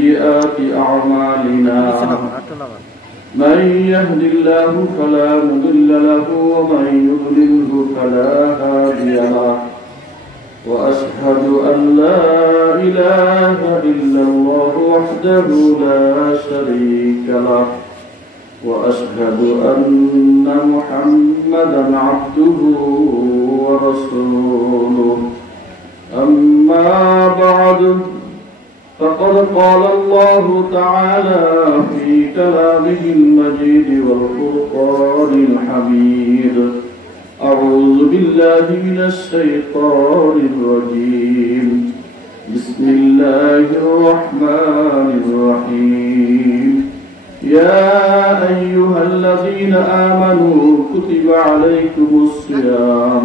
سيئات أعمالنا من يهد الله فلا مضل له ومن يضلله فلا هادي له وأشهد أن لا إله إلا الله وحده لا شريك له وأشهد أن محمدا عبده ورسوله أما بعد فقد قال الله تعالى في كلامه المجيد والفرقان الحميد أعوذ بالله من الشيطان الرجيم بسم الله الرحمن الرحيم يا أيها الذين آمنوا كتب عليكم الصيام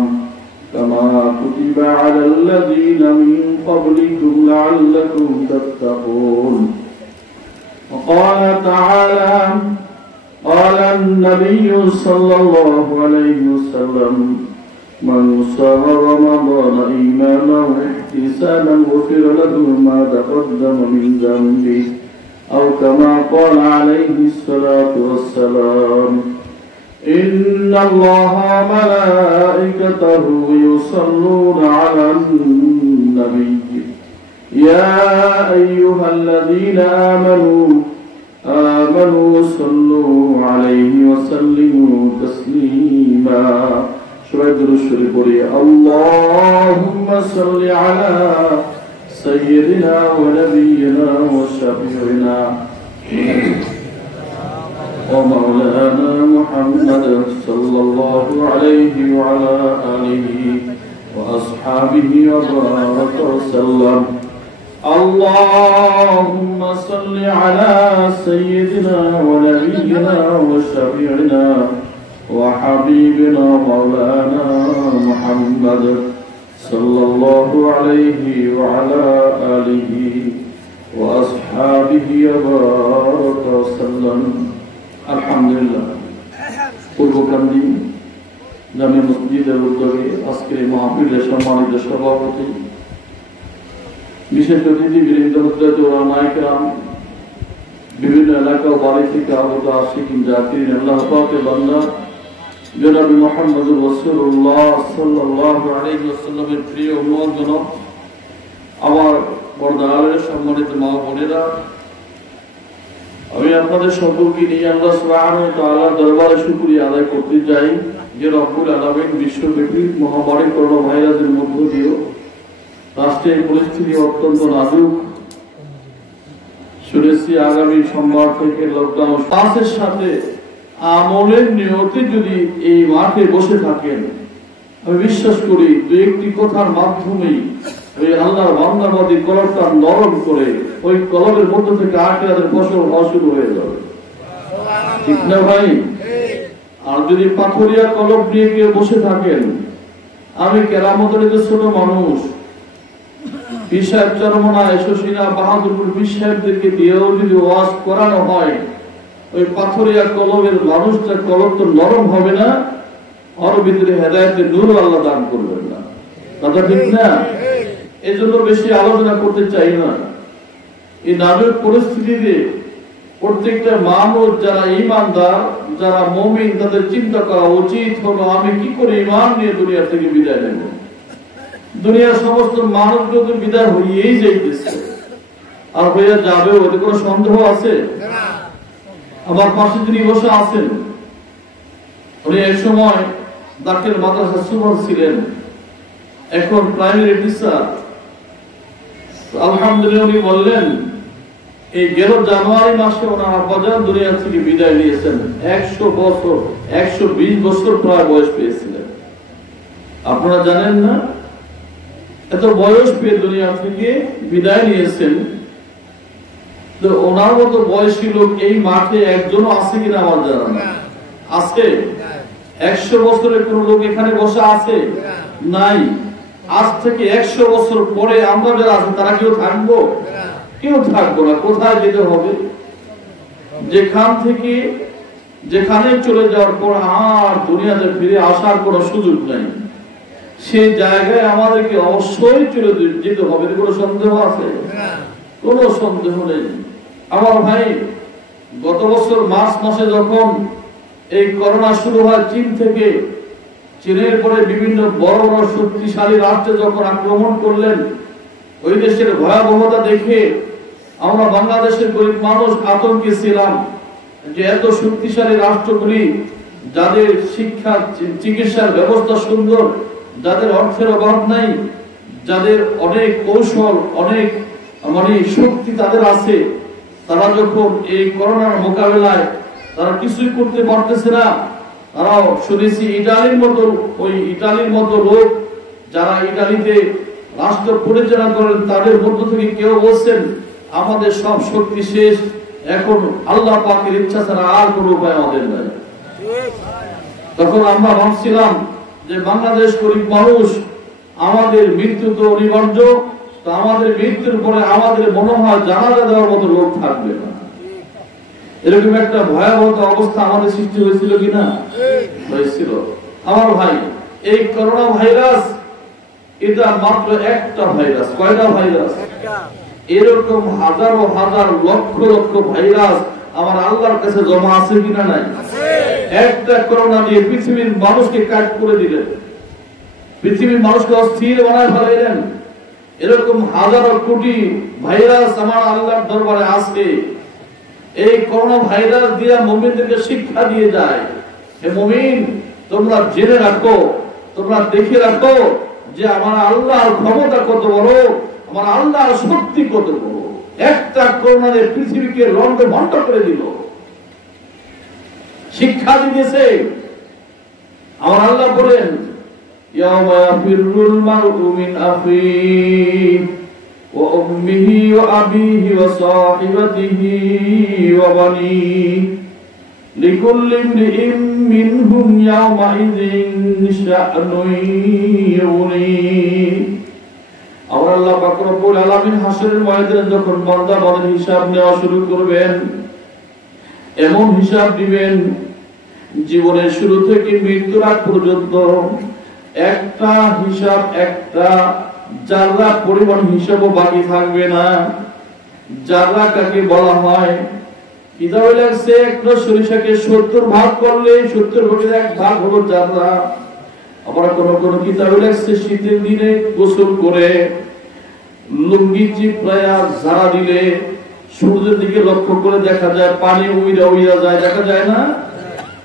كما كتب على الذين من قبلكم لعلكم تتقون وقال تعالى قال النبي صلى الله عليه وسلم من صام رمضان إيمانا واحتسابا غفر له ما تقدم من ذنبه أو كما قال عليه الصلاة والسلام إن الله وملائكته يصلون على النبي يا أيها الذين آمنوا صلوا عليه وسلموا تسليما شهد الشريف اللهم صل على سيدنا ونبينا وشفيعنا ومولانا محمد صلى الله عليه وعلى آله وأصحابه وبارك وسلم اللهم صل على سيدنا ونبينا وشفيعنا وحبيبنا مولانا محمد صلى الله عليه وعلى آله وأصحابه وبارك وسلم আলহামদুলিল্লাহ পূর্বকান্ডী জামে মসজিদের উদ্যোগে আজকের এই মাহফিলের সম্মানিত সভাপতি বিশেষ অতিথি বীরেন্দ্র নায়করাম বিভিন্ন এলাকা ও বাড়ি থেকে আগত আশিকিন জাকিরিন আল্লাহ পাকের বান্দা জনাব মুহাম্মদুর রাসূলুল্লাহ সাল্লাল্লাহু আলাইহি ওয়াসাল্লামের প্রিয় উম্মতগণ আমার পর্দার সম্মানিত মা বোনেরা আমি আপনাদের সকলকে নিয়ে আল্লাহ সুবহানাহু ওয়া তাআলার দরবারে শুকরিয়া আদায় করতে চাই যে রব্বুল আলামিন বিশ্বব্যাপী মহামারী করোনা ভাইরাসের মধ্য দিয়ে রাষ্ট্রের পরিস্থিতি অত্যন্ত নাজুক শুনেছি আগামী সোমবার থেকে লকডাউন পাঁচের সাথে আমলের নিয়তে যদি এই মাঠে বসে থাকেন আমি বিশ্বাস করি দু একটি কথার মাধ্যমেই ওই আল্লাহর বান্দাবাদী কলবটা নরম করে ওই কলবের মধ্য থেকে আখিরাতের ফসল হওয়া শুরু হয়ে যাবে ঠিক না ভাই আর যদি পাথরিয়া কলব নিয়ে কেউ বসে থাকেন আমি কেরামতের যে ছোট মানুষ পীর সাহেব চরমনা এসোসিনা বাহাদুরপুর পীর সাহেবদেরকে দিয়েও যদি ওয়াজ করানো হয় ওই পাথরিয়া কলবের মানুষটা কলব তো নরম হবে না ওর ভিতরে হেদায়েতের নূর আল্লাহ দান করবেন না কথা ঠিক না এই জন্য বেশি আলোচনা করতে চাই না এই নাজুক পরিস্থিতিতে প্রত্যেকটা মানুষ যারা ঈমানদার যারা মুমিন তাদের চিন্তা করা উচিত হলো আমি কি করে ঈমান নিয়ে দুনিয়া থেকে বিদায় নেব দুনিয়ার সমস্ত মানুষগুলো তো বিদায় হয়েই যাইতেছে আর হয়ে যাবে ওতে কোনো সন্দেহ আছে আমার পাশে যিনি বসে আছেন উনি এক সময় দাখিল মাদ্রাসা সুপার ছিলেন এখন প্রাইমারি টিচার আলহামদুলিল্লাহ উনি বললেন এই গেল জানুয়ারি মাসে ওনার আব্বাজান দুনিয়া থেকে বিদায় নিয়েছেন 100 বছর 120 বছর প্রায় বয়স পেয়েছিলেন আপনারা জানেন না এত বয়স পেয়ে দুনিয়া থেকে বিদায় নিয়েছেন তো ওনার মতো বয়সী লোক এই মাঠে একজনও আছে কিনা আমার জানা না আছে 100 বছরের কোন লোক এখানে বসে আছে নাই আজ থেকে 100 বছর পরে আমরা যারা আছি তারা কেউ থাকবো কেউ থাকবো না কোথায় যেতে হবে যেখান থেকে যেখানে চলে যাওয়ার পর আর দুনিয়াতে ফিরে আসার কোনো সুযোগ নাই সেই জায়গায় আমাদেরকে অবশ্যই চলে যেতে হবে কোনো সন্দেহ আছে কোনো সন্দেহ নেই। আমার ভাই, গত বছর মার্চ মাসে যখন এই করোনা শুরু হয় চীন থেকে, চীনের পরে বিভিন্ন বড় বড় শক্তিশালী রাষ্ট্রে যখন আক্রমণ করলেন, ওই দেশের ভয়াবহতা দেখে আমরা বাংলাদেশের গরিব মানুষ আতঙ্কে ছিলাম যে এত শক্তিশালী রাষ্ট্রগুলি, যাদের শিক্ষা চিকিৎসার ব্যবস্থা সুন্দর, যাদের অর্থের অভাব নাই, যাদের অনেক কৌশল, অনেক শক্তি তাদের আছে, তারা যখন এই করোনার মোকাবেলায় তারা কিছুই করতে পারতেছে না। তারাও শুনেছি ইটালির মতো লোক যারা ইটালিতে রাষ্ট্র পরিচালনা করেন, তাদের মধ্য থেকে কেউ বলছেন আমাদের সব শক্তি শেষ, এখন আল্লাহ পাকের ইচ্ছা ছাড়া আর কোনো উপায় আমাদের নাই। তখন আমরা ভাবছিলাম যে বাংলাদেশ গরিব মানুষ, আমাদের মৃত্যু তো অনিবার্য, তো আমাদের মৃত্যুর পরে আমাদের মনে হয় জানাজা দেওয়ার মতো লোক থাকবে না। এরকম একটা ভয়াবহ অবস্থা আমাদের সৃষ্টি হয়েছিল কিনা? হয়েছিল। আমার ভাই, এই করোনা ভাইরাস এটা মাত্র একটা ভাইরাস। কয়টা ভাইরাস? এরকম হাজারো হাজার লক্ষ লক্ষ ভাইরাস আমার আল্লাহর কাছে জমা আছে কিনা? নাই। একটা করোনা দিয়ে পৃথিবীর মানুষকে কাট করে দিলেন, পৃথিবীর মানুষকে অস্থির বানায় ফেলাইলেন। এরকম হাজারো কোটি ভাইরাস আমার আল্লাহর দরবারে আছে। এই করোনা ভাইরাস দিয়ে মুমিনদেরকে শিক্ষা দিয়ে যায়, হে মুমিন, তোমরা জেনে রাখো, তোমরা দেখে রাখো যে আমার আল্লাহর ক্ষমতা কত বড়, আমার আল্লাহর শক্তি কত বড়। একটা করোনা দিয়ে পৃথিবীকে লন্ডভন্ড করে দিল, শিক্ষা দিয়েছে। আমার আল্লাহ বলেন, ইয়াওমা ইয়াফিরুল মারউ মিন আখিহি ওয়া উম্মিহি ওয়া আবিহি ওয়া সাহিবাতিহি ওয়া বানিহি লিকুল্লি ইমরিইন মিনহুম ইয়াওমা ইযিন শা'নুন ইউগনিহি। আমার আল্লাহ পাক রব্বুল আলামিন হাসরের ময়দানে যখন বান্দা-বান্দার হিসাব নেওয়া শুরু করবেন, এমন হিসাব দিবেন জীবনের শুরু থেকে মৃত্যুর আগ পর্যন্ত একটা হিসাব, একটা জাররা পরিমাণ হিসাবও বাকি থাকবে না। জাররা কাকে বলা হয়? কিতাবে লেখছে একটা সরিষাকে 70 ভাগ করলে 70 ভাগের 1 ভাগ হলো জাররা। আবার কোন কিতাবে লেখছে শীতের দিনে গোসল করে লুঙ্গি চিপড়ায়া ঝাড়া দিলে সূর্যের দিকে লক্ষ্য করে দেখা যায় পানি উইরা উইরা যায়, দেখা যায় না?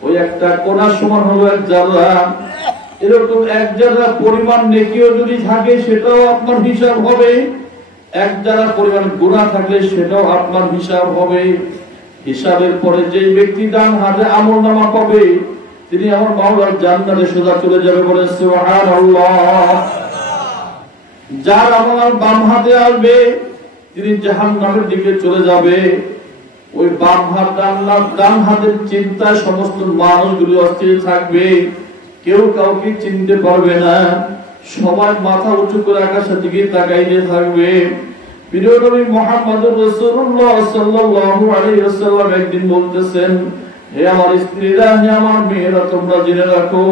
ওই একটা কোণার সমান হলো 1 জাররা। এরকম 1 জাররা পরিমাণ নেকিও যদি থাকে সেটাও আপনার হিসাব হবে, 1 জাররা পরিমাণ গুনাহ থাকলে সেটাও আপনার হিসাব হবে। হিসাবের পরে যে ব্যক্তি ডান হাতে আমলনামা পাবে তিনি আমার মাওলার জান্নাতে সোজা চলে যাবে, বলে সুবহানাল্লাহ। যার আমল বাম হাতে আসবে তিনি জাহান্নামের দিকে চলে যাবে। ওই বাম হাত ডান হাতের চিন্তায় সমস্ত মানুষগুলো অস্থির থাকবে, কেউ কাউকে চিনতে পারবে না, সবাই মাথা উঁচু করে আকাশের দিকে তাকাইতে থাকবে। প্রিয় নবী মুহাম্মদুর রাসূলুল্লাহ সাল্লাল্লাহু আলাইহি ওয়াসাল্লাম একদিন বলতেছেন, হে আমার স্ত্রীরা, হে আমার মেয়েরা, তোমরা জেনে রাখো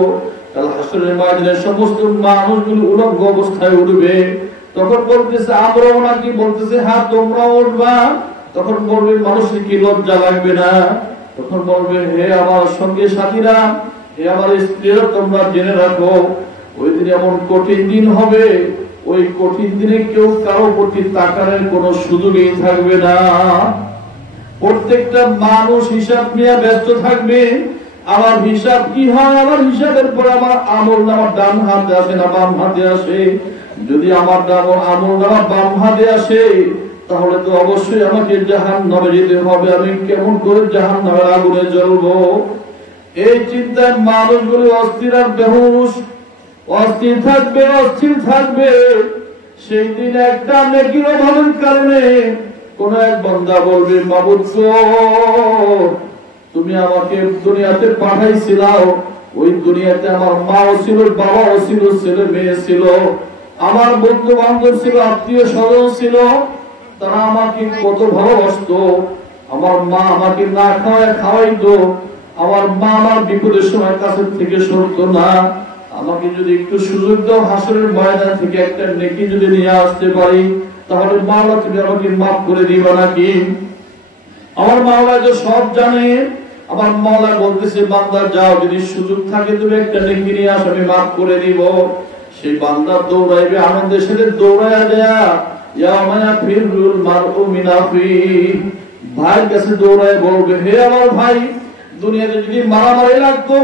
কাল হাসরের ময়দানে সমস্ত মানুষগুলো উলঙ্গ অবস্থায় উঠবে। তখন বলতেছে আমরাও নাকি? বলতেছে হ্যাঁ তোমরাও উঠবা। তখন বলবে মানুষের কি লজ্জা লাগবে না? তখন বলবে হে আমার সঙ্গে সাথীরা, হে আমার স্ত্রীরা, তোমরা জেনে রাখো ওই দিন এমন কঠিন দিন হবে, ওই কঠিন দিনে কেউ কারো প্রতি তাকানোর কোনো সুযোগই থাকবে না। প্রত্যেকটা মানুষ হিসাব নিয়ে ব্যস্ত থাকবে। আমার হিসাব কি হয়? আমার হিসাবের পর আমার আমলনামা ডান হাতে আসে না বাম হাতে আসে? যদি আমার আমলনামা বাম হাতে আসে তাহলে তো অবশ্যই আমাকে জাহান্নামে যেতে হবে। আমি কেমন করে জাহান্নামের আগুনে জ্বলবো? এই চিন্তায় মানুষগুলো অস্থির আর বেহুশ, অস্থির থাকবে। সেই দিন একটা নেকির অভাবের কারণে কোন এক বান্দা বলবে, মাবুদ তুমি আমাকে দুনিয়াতে পাঠাইছিলাও, ওই দুনিয়াতে আমার মাও ছিল, বাবাও ছিল, ছেলে মেয়ে ছিল, আমার বন্ধু বান্ধব ছিল, আত্মীয় স্বজন ছিল, তারা আমাকে কত ভালোবাসতো। আমার মা আমাকে না খাওয়াইতো, আমার মা আমার বিপদের সময় কাছে থেকে সরতো না। আমাকে যদি একটু সুযোগ দাও, হাসরের ময়দান থেকে একটা নেকি যদি নিয়ে আসতে পারি, তাহলে মাওলা তুমি আমাকে মাফ করে দিবা নাকি? আমার মাওলা যে সব জানে। আমার মাওলা বলতেছে বান্দা যাও, যদি সুযোগ থাকে তুমি একটা নেকি নিয়ে আসো, আমি মাফ করে দিব। সেই বান্দা দৌড়াইবে, আনন্দের সাথে দৌড়ায়া যায়, ইয়া মায়া ফিরুল মারউ মিন আখি, ভাই কাছে দৌড়ায় বলবে হে আমার ভাই, দুনিয়াতে যদি মারামারি লাগতো,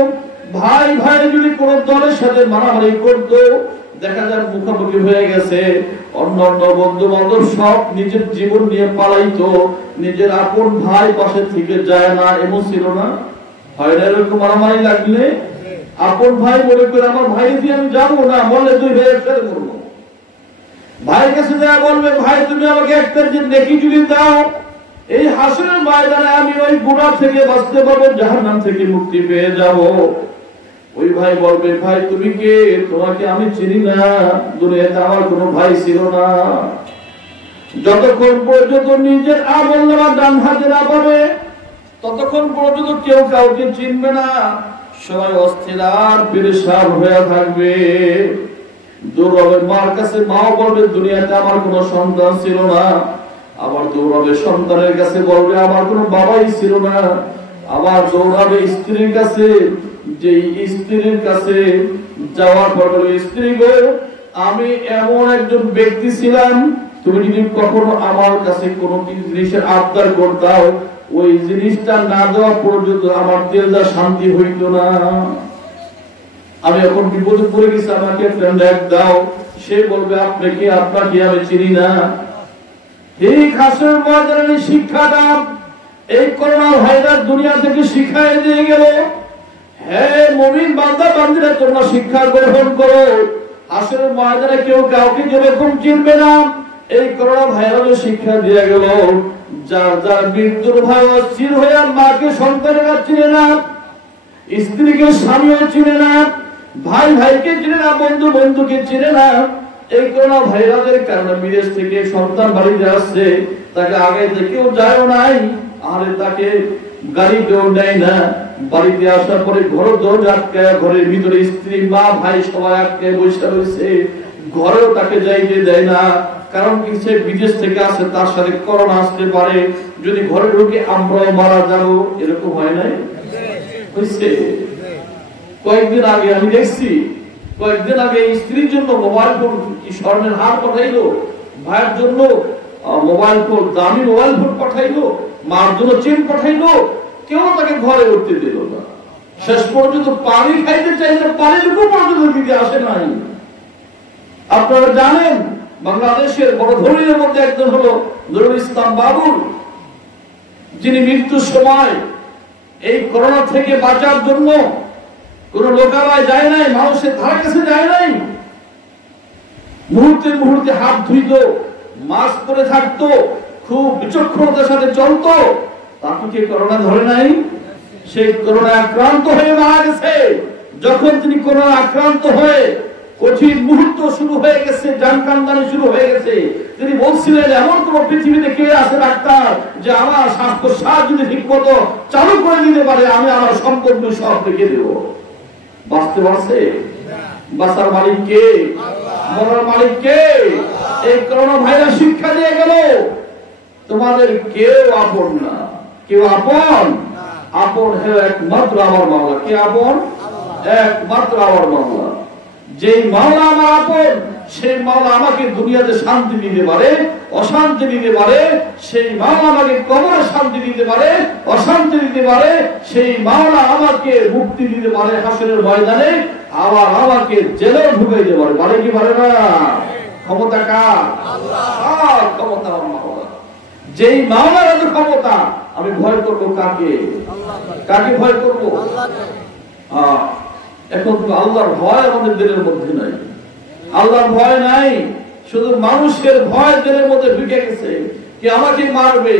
ভাই ভাই যদি কোন দলের সাথে মারামারি করতো, দেখা যায় মুখোমুখি হয়ে গেছে, অন্য অন্য বন্ধু বান্ধব সব নিজের জীবন নিয়ে পালাইতো, নিজের আপন ভাই পাশে থেকে যায় না, এমন ছিল না? হয় না এরকম? মারামারি লাগলে আপন ভাই বলে করে আমার ভাই দিয়ে আমি যাবো না, বললে দুই ভাই একসাথে করবো। ভাইয়ের কাছে যা বলবে ভাই তুমি আমাকে একটা দিন নেকি যদি দাও, এই হাসরের ময়দানে আমি ওই গুনাহ থেকে বাঁচতে পারবো, জাহান্নাম থেকে মুক্তি পেয়ে যাব। ওই ভাই বলবে ভাই তুমি কে? তোমাকে আমি চিনি না, দুনিয়াতে আমার কোনো ভাই ছিল না। যতক্ষণ পর্যন্ত নিজের আমলনামা ডান হাতে না পাবে, ততক্ষণ পর্যন্ত কেউ কাউকে চিনবে না, সবাই অস্থির আর পেরেশান হয়ে থাকবে। দৌড়াবে মার কাছে, মাও বলবে দুনিয়াতে আমার কোনো সন্তান ছিল না। আবার দৌড়াবে সন্তানের কাছে, বলবে আমার কোনো বাবাই ছিল না। আবার দৌড়াবে স্ত্রীর কাছে, যে স্ত্রীর কাছে যাওয়ার পর বলবে স্ত্রী গো আমি এমন একজন ব্যক্তি ছিলাম, তুমি যদি কখনো আমার কাছে কোনো জিনিসের আবদার করতাও, ওই জিনিসটা না দেওয়া পর্যন্ত আমার দিলটা শান্তি হইত না। আমি এখন বিপদে পড়ে গেছি, আমাকে একটা ডাক দাও। সে বলবে আপনাকে আপনাকে আমি চিনি না। এই হাসরের ময়দানে শিক্ষাটা এই করোনা ভাইরাস দুনিয়া থেকে শিখায় দিয়ে গেল। হে মুমিন বান্দা বান্দীরা, তোমরা শিক্ষা গ্রহণ করো। হাসরের ময়দানে কেউ কাউকে যেরকম চিনবে না, এই করোনা ভাইরাস শিক্ষা দিয়ে গেল। যার যার মৃত্যুর ভয় অস্থির হয়ে মাকে সন্তানেরা চিনে না, স্ত্রীকে স্বামীও চিনে না, ভাই ভাইকে চিনে না, বন্ধু বন্ধুকে চিনে না। এই করোনা ভাইরাসের কারণে বিদেশ থেকে সন্তান বাড়িতে আসছে, তাকে আগে থেকেও যায় নাই, আরে তাকে গাড়িতেও নেয় না। বাড়িতে আসার পরে ঘর দরজা আটকায়, ঘরের ভিতরে স্ত্রী মা ভাই সবাই আটকায় বসে রয়েছে, ঘরেও তাকে যাইতে দেয় না। কারণ কি, সে বিদেশ থেকে আসে, তার সাথে করোনা আসতে পারে, যদি ঘরে ঢুকে আমরাও মারা যাবো। এরকম হয় নাই? হয়েছে। কয়েকদিন আগে আমি দেখছি, কয়েকদিন আগে স্ত্রীর জন্য মোবাইল ফোন, কি স্বর্ণের হার পাঠাইলো, ভাইয়ের জন্য মোবাইল ফোন, দামি মোবাইল ফোন পাঠাইলো, মার জন্য চেন পাঠাইলো, কেউ তাকে ঘরে উঠতে দিল না। শেষ পর্যন্ত পানি খাইতে চাইলে পানির পর্যন্ত দিতে আসে নাই। আপনারা জানেন বাংলাদেশের বড় ধনীর মধ্যে একজন হলো নুরুল ইসলাম বাবুল, যিনি মৃত্যুর সময় এই করোনা থেকে বাঁচার জন্য কোন লোকালয় যায় নাই, মানুষের ধারে কাছে যায় নাই, মুহূর্তে মুহূর্তে হাত ধুইত, মাস্ক পরে থাকতো, খুব বিচক্ষণতার সাথে চলতো। তাকে কি করোনা ধরে নাই? সেই করোনা আক্রান্ত হয়ে মারা গেছে। যখন তিনি করোনা আক্রান্ত হয়ে কঠিন মুহূর্ত শুরু হয়ে গেছে, জান কান্দানি শুরু হয়ে গেছে, তিনি বলছিলেন এমন কোন পৃথিবীতে কে আছে ডাক্তার যে আমার স্বাস্থ্য সাহায্য যদি ঠিক মতো চালু করে দিতে পারে, আমি আমার সম্পদ সব রেখে দেব। বাঁচতে পারছে? বাঁচার মালিক কে? মরার মালিক কে? এই করোনা ভাইরাস শিক্ষা দিয়ে গেল তোমাদের কেউ আপন না। কেউ আপন? আপন হে একমাত্র আমার মাওলা। কে আপন? একমাত্র আমার মাওলা। যেই মাওলা আমার আপন, সেই মাওলা আমাকে দুনিয়াতে শান্তি দিতে পারে, অশান্তি দিতে পারে। সেই মাওলা আমাকে কবরে শান্তি দিতে পারে, অশান্তি দিতে পারে। সেই মাওলা আমাকে মুক্তি দিতে পারে হাসরের ময়দানে, আবার আমাকে জেলে ঢুকাই দিতে পারে। পারে কি পারে না? ক্ষমতা কার? আল্লাহ। ক্ষমতা আমার মাওলা। যেই মাওলার এত ক্ষমতা, আমি ভয় করবো কাকে? কাকে ভয় করবো? এখন তো আল্লাহর ভয় আমাদের দিলের মধ্যে নাই। আল্লাহর ভয় নাই, শুধু মানুষের ভয় দিলের মধ্যে ঢুকে গেছে। কে আমাকে মারবে,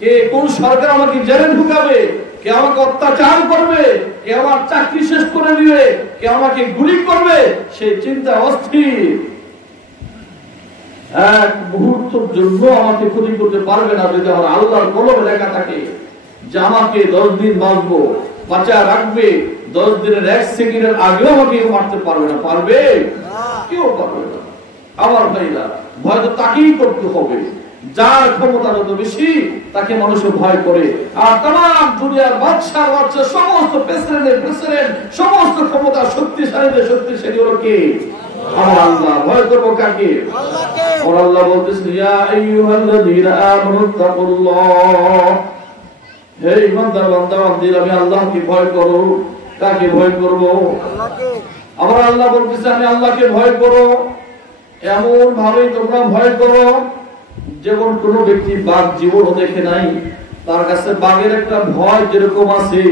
কে কোন সরকার আমাকে জেলে ঢুকাবে, কে আমাকে অত্যাচার করবে, কে আমার চাকরি শেষ করে দিবে, কে আমাকে গুলি করবে, সেই চিন্তা অস্থির। এক মুহূর্তের জন্য আমাকে ক্ষতি করতে পারবে না, যদি আমার আল্লাহর কলমে লেখা থাকে যে আমাকে 10 দিন বাঁচবো, বাঁচা রাখবে। 10 দিনের 1 সেকেন্ডের আগেও আমাকে মারতে পারবে না। পারবে? কেউ পারবে না। আমার ভাইরা, ভয় তো তাকেই করতে হবে যার ক্ষমতা যত বেশি, তাকে মানুষের ভয় করে। আর তাম দুনিয়ার বাদশা সমস্ত প্রেসিডেন্ট সমস্ত ক্ষমতা শক্তিশালী হলো কে? আমার আল্লাহ। ভয় করবো কাকে? আমার আল্লাহ বলতেছেন, ইয়া আইয়ুহাল্লাযীনা আমানুত্তাকুল্লাহ, হে ঈমানদার বান্দা বান্দীরা, আমি আল্লাহকে ভয় করো। কাকে ভয় করব? আল্লাহকে। আমার আল্লাহ বলতেছে, আমি আল্লাহকে ভয় করো। এমন ভাবে তোমরা ভয় করো যেমন কোন ব্যক্তি বাঘ জীবনও দেখে নাই, তার কাছে বাঘের একটা ভয় যেরকম আছে,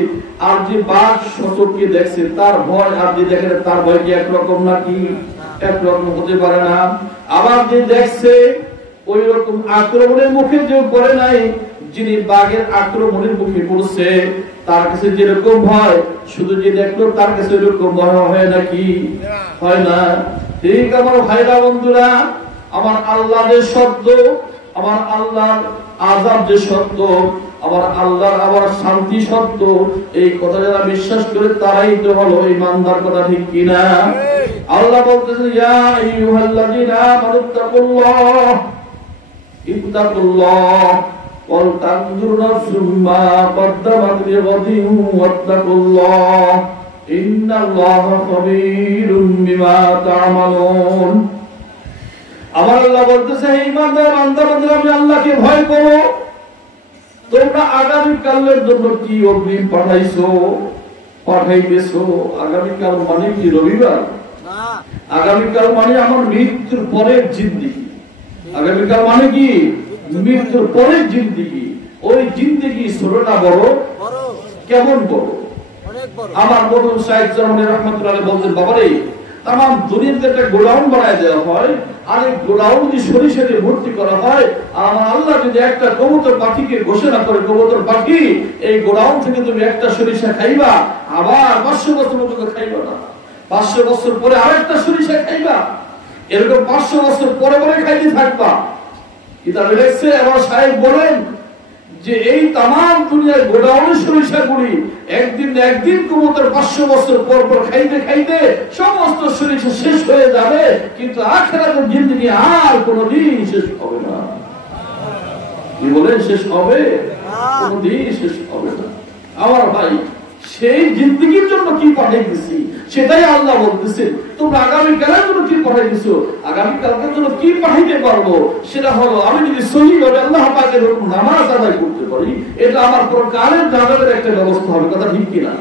আর যে বাঘ সচক্ষে দেখছে তার ভয় আর যে দেখে তার ভয় কি একরকম নাকি? একরকম হতে পারে না। আবার যে দেখছে ওই রকম আক্রমণের মুখে যে পড়ে নাই, যিনি বাঘের আক্রমণের মুখে পড়ছে তার কাছে যেরকম ভয়, শুধু যে দেখলো তার কাছে এরকম ভয় হয় নাকি? হয় না। ঠিক আমার ভাইরা বন্ধুরা, আমার আল্লাহ যে সত্য, আমার আল্লাহর আযাব যে সত্য, আমার আল্লাহর আবার শান্তি সত্য, এই কথা যারা বিশ্বাস করে তারাই তো হলো ঈমানদার। কথা ঠিক কিনা? আল্লাহ বলতেছেন, ইয়া আইয়ুহাল্লাযীনা আমানুত্তাকুল্লাহ ইত্তাকুল্লাহ ওয়াল তানজুর নাফসুম মা কদ্দামাত লিগাদিন ওয়াত্তাকুল্লাহ ইন্নাল্লাহা খাবীরুম বিমা তা'মালুন। আমার আল্লাহ বলতেছে, হে ঈমানদার বান্দা বান্দীরা, আমি আল্লাহকে ভয় করো। তোমরা আগামী কালের জন্য কি অগ্রিম পাঠাইতেছো? আগামীকাল মানে কি রবিবার? আগামীকাল মানে আমার মৃত্যুর পরের জিন্দেগি। আগামীকাল মানে কি? মৃত্যুর পরের জিন্দেগি। ওই জিন্দেগি ছোট না বড়? কেমন বড়? আমার মরহুম শাইখ জামানী রাহমাতুল্লাহ আলাইহি বলতেন, বাবারে, তাম দুনিয়াতে একটা গোডাউন বানায় দেওয়া হয়, আর এই গোডাউন যদি সরিষা দিয়ে ভর্তি করা হয়, আমার আল্লাহ যদি একটা কবুতর পাখিকে ঘোষণা করে, কবুতর পাখি, এই গোডাউন থেকে তুমি একটা সরিষা খাইবা, আবার 500 বছর পর্যন্ত খাইবা না, 500 বছর পরে আরেকটা সরিষা খাইবা, এরকম 500 বছর পরে পরে খাইতে থাকবা। কিতাবে লেখছে, আমার সাহেব বলেন যে এই তামাম দুনিয়ার গোডাউনের সরিষাগুলি একদিন কবুতর 500 বছর পর পর খাইতে খাইতে সমস্ত সরিষা শেষ হয়ে যাবে, কিন্তু আখিরাতের জিন্দেগি আর কোনদিন শেষ হবে না। কি বলেন? শেষ হবে? কোনদিন শেষ হবে না। আমার ভাই, সেই জিন্দেগির জন্য কি পাঠাইতেছি সেটাই আল্লাহ বলতেছেন। তোমরা আগামীকালের জন্য কি পাঠাইতেছো? আগামীকালকের জন্য কি পাঠাইতে পারবো সেটা হলো, আমি যদি সহিভাবে আল্লাহ পাকের নামাজ আদায় করতে পারি, এটা আমার পরকালের নাজাতের একটা ব্যবস্থা হবে। কথা ঠিক কিনা?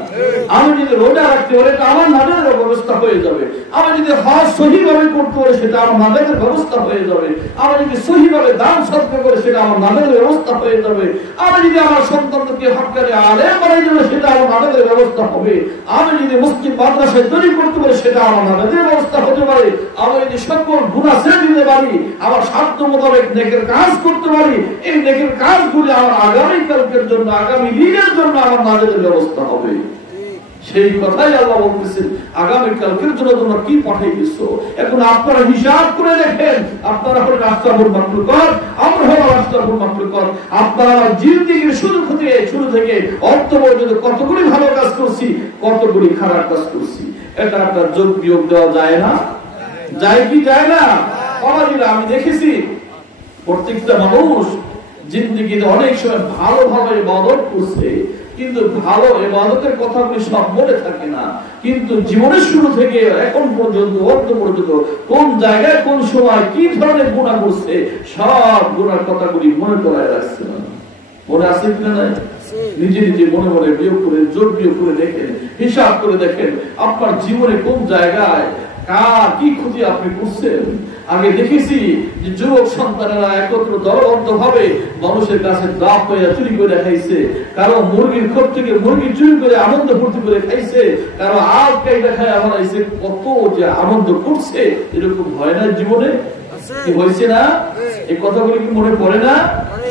আমি যদি রোজা রাখতে পারি, এটা আমার নাজাতের ব্যবস্থা হয়ে যাবে। আমি যদি হজ সহিভাবে করতে পারি, সেটা আমার নাজাতের ব্যবস্থা হয়ে যাবে। আমি যদি সহিভাবে দান সদকা করে, সেটা আমার নাজাতের ব্যবস্থা হয়ে যাবে। আমি যদি আমার সন্তানকে হক্কারে আলেম বানাই দেবে, সেটা আমার নাজাতের ব্যবস্থা হবে। আমি যদি মসজিদ মাদ্রাসা তৈরি করতে পারি, সেটা আমার নাজাতের ব্যবস্থা হতে পারে। আমি যদি সকল গুনাহ ছেড়ে দিতে পারি, আমার সাধ্য মোতাবেক নেকের কাজ করতে পারি, এই নেকের কাজগুলি আমার আগামীকালকের জন্য, আগামী দিনের জন্য আমার নাজাতের ব্যবস্থা হবে। সেই কথাই আল্লাহ বলতেছেন, আগামীকালকের জন্য তোমরা কি পাঠাইতেছো। এখন আপনারা হিসাব করে দেখেন, আপনারা হল রাস্তাপুর মাতৃকর, আমরা হল রাস্তাপুর মাতৃকর। আপনারা জিন্দেগির শুরু থেকে অর্থ পর্যন্ত কতগুলি ভালো কাজ করছি, কতগুলি খারাপ কাজ করছি, এটা একটা যোগ বিয়োগ দেওয়া যায় না? যায় কি যায় না? বাবাজিরা, আমি দেখেছি প্রত্যেকটা মানুষ জিন্দেগিতে অনেক সময় ভালোভাবে ইবাদত করছে, কিন্তু ভালো ইবাদতের কথাগুলি সব মনে থাকে না। কিন্তু জীবনের শুরু থেকে এখন পর্যন্ত, অর্থ পর্যন্ত কোন জায়গায় কোন সময় কি ধরনের গুনাহ করছে, সব গুনার কথাগুলি মনে করায় রাখছে না। মনে আছে কিনা? নাই? নিজে নিজে মনে মনে বিয়োগ করে, যোগ বিয়োগ করে দেখেন, হিসাব করে দেখেন আপনার জীবনে কোন জায়গায় কার কি ক্ষতি আপনি করছেন। আগে দেখেছি যে যুবক সন্তানেরা একত্র দলবদ্ধ ভাবে মানুষের কাছে দাপ হয়ে চুরি করে খাইছে, কারো মুরগির খোপ থেকে মুরগি চুরি করে আনন্দ ফুর্তি করে খাইছে, কারো আল কাইটা খায় বানাইছে, কত যে আনন্দ করছে। এরকম হয় না জীবনে? কি হয়েছে না? এই কথাগুলি কি মনে পড়ে না?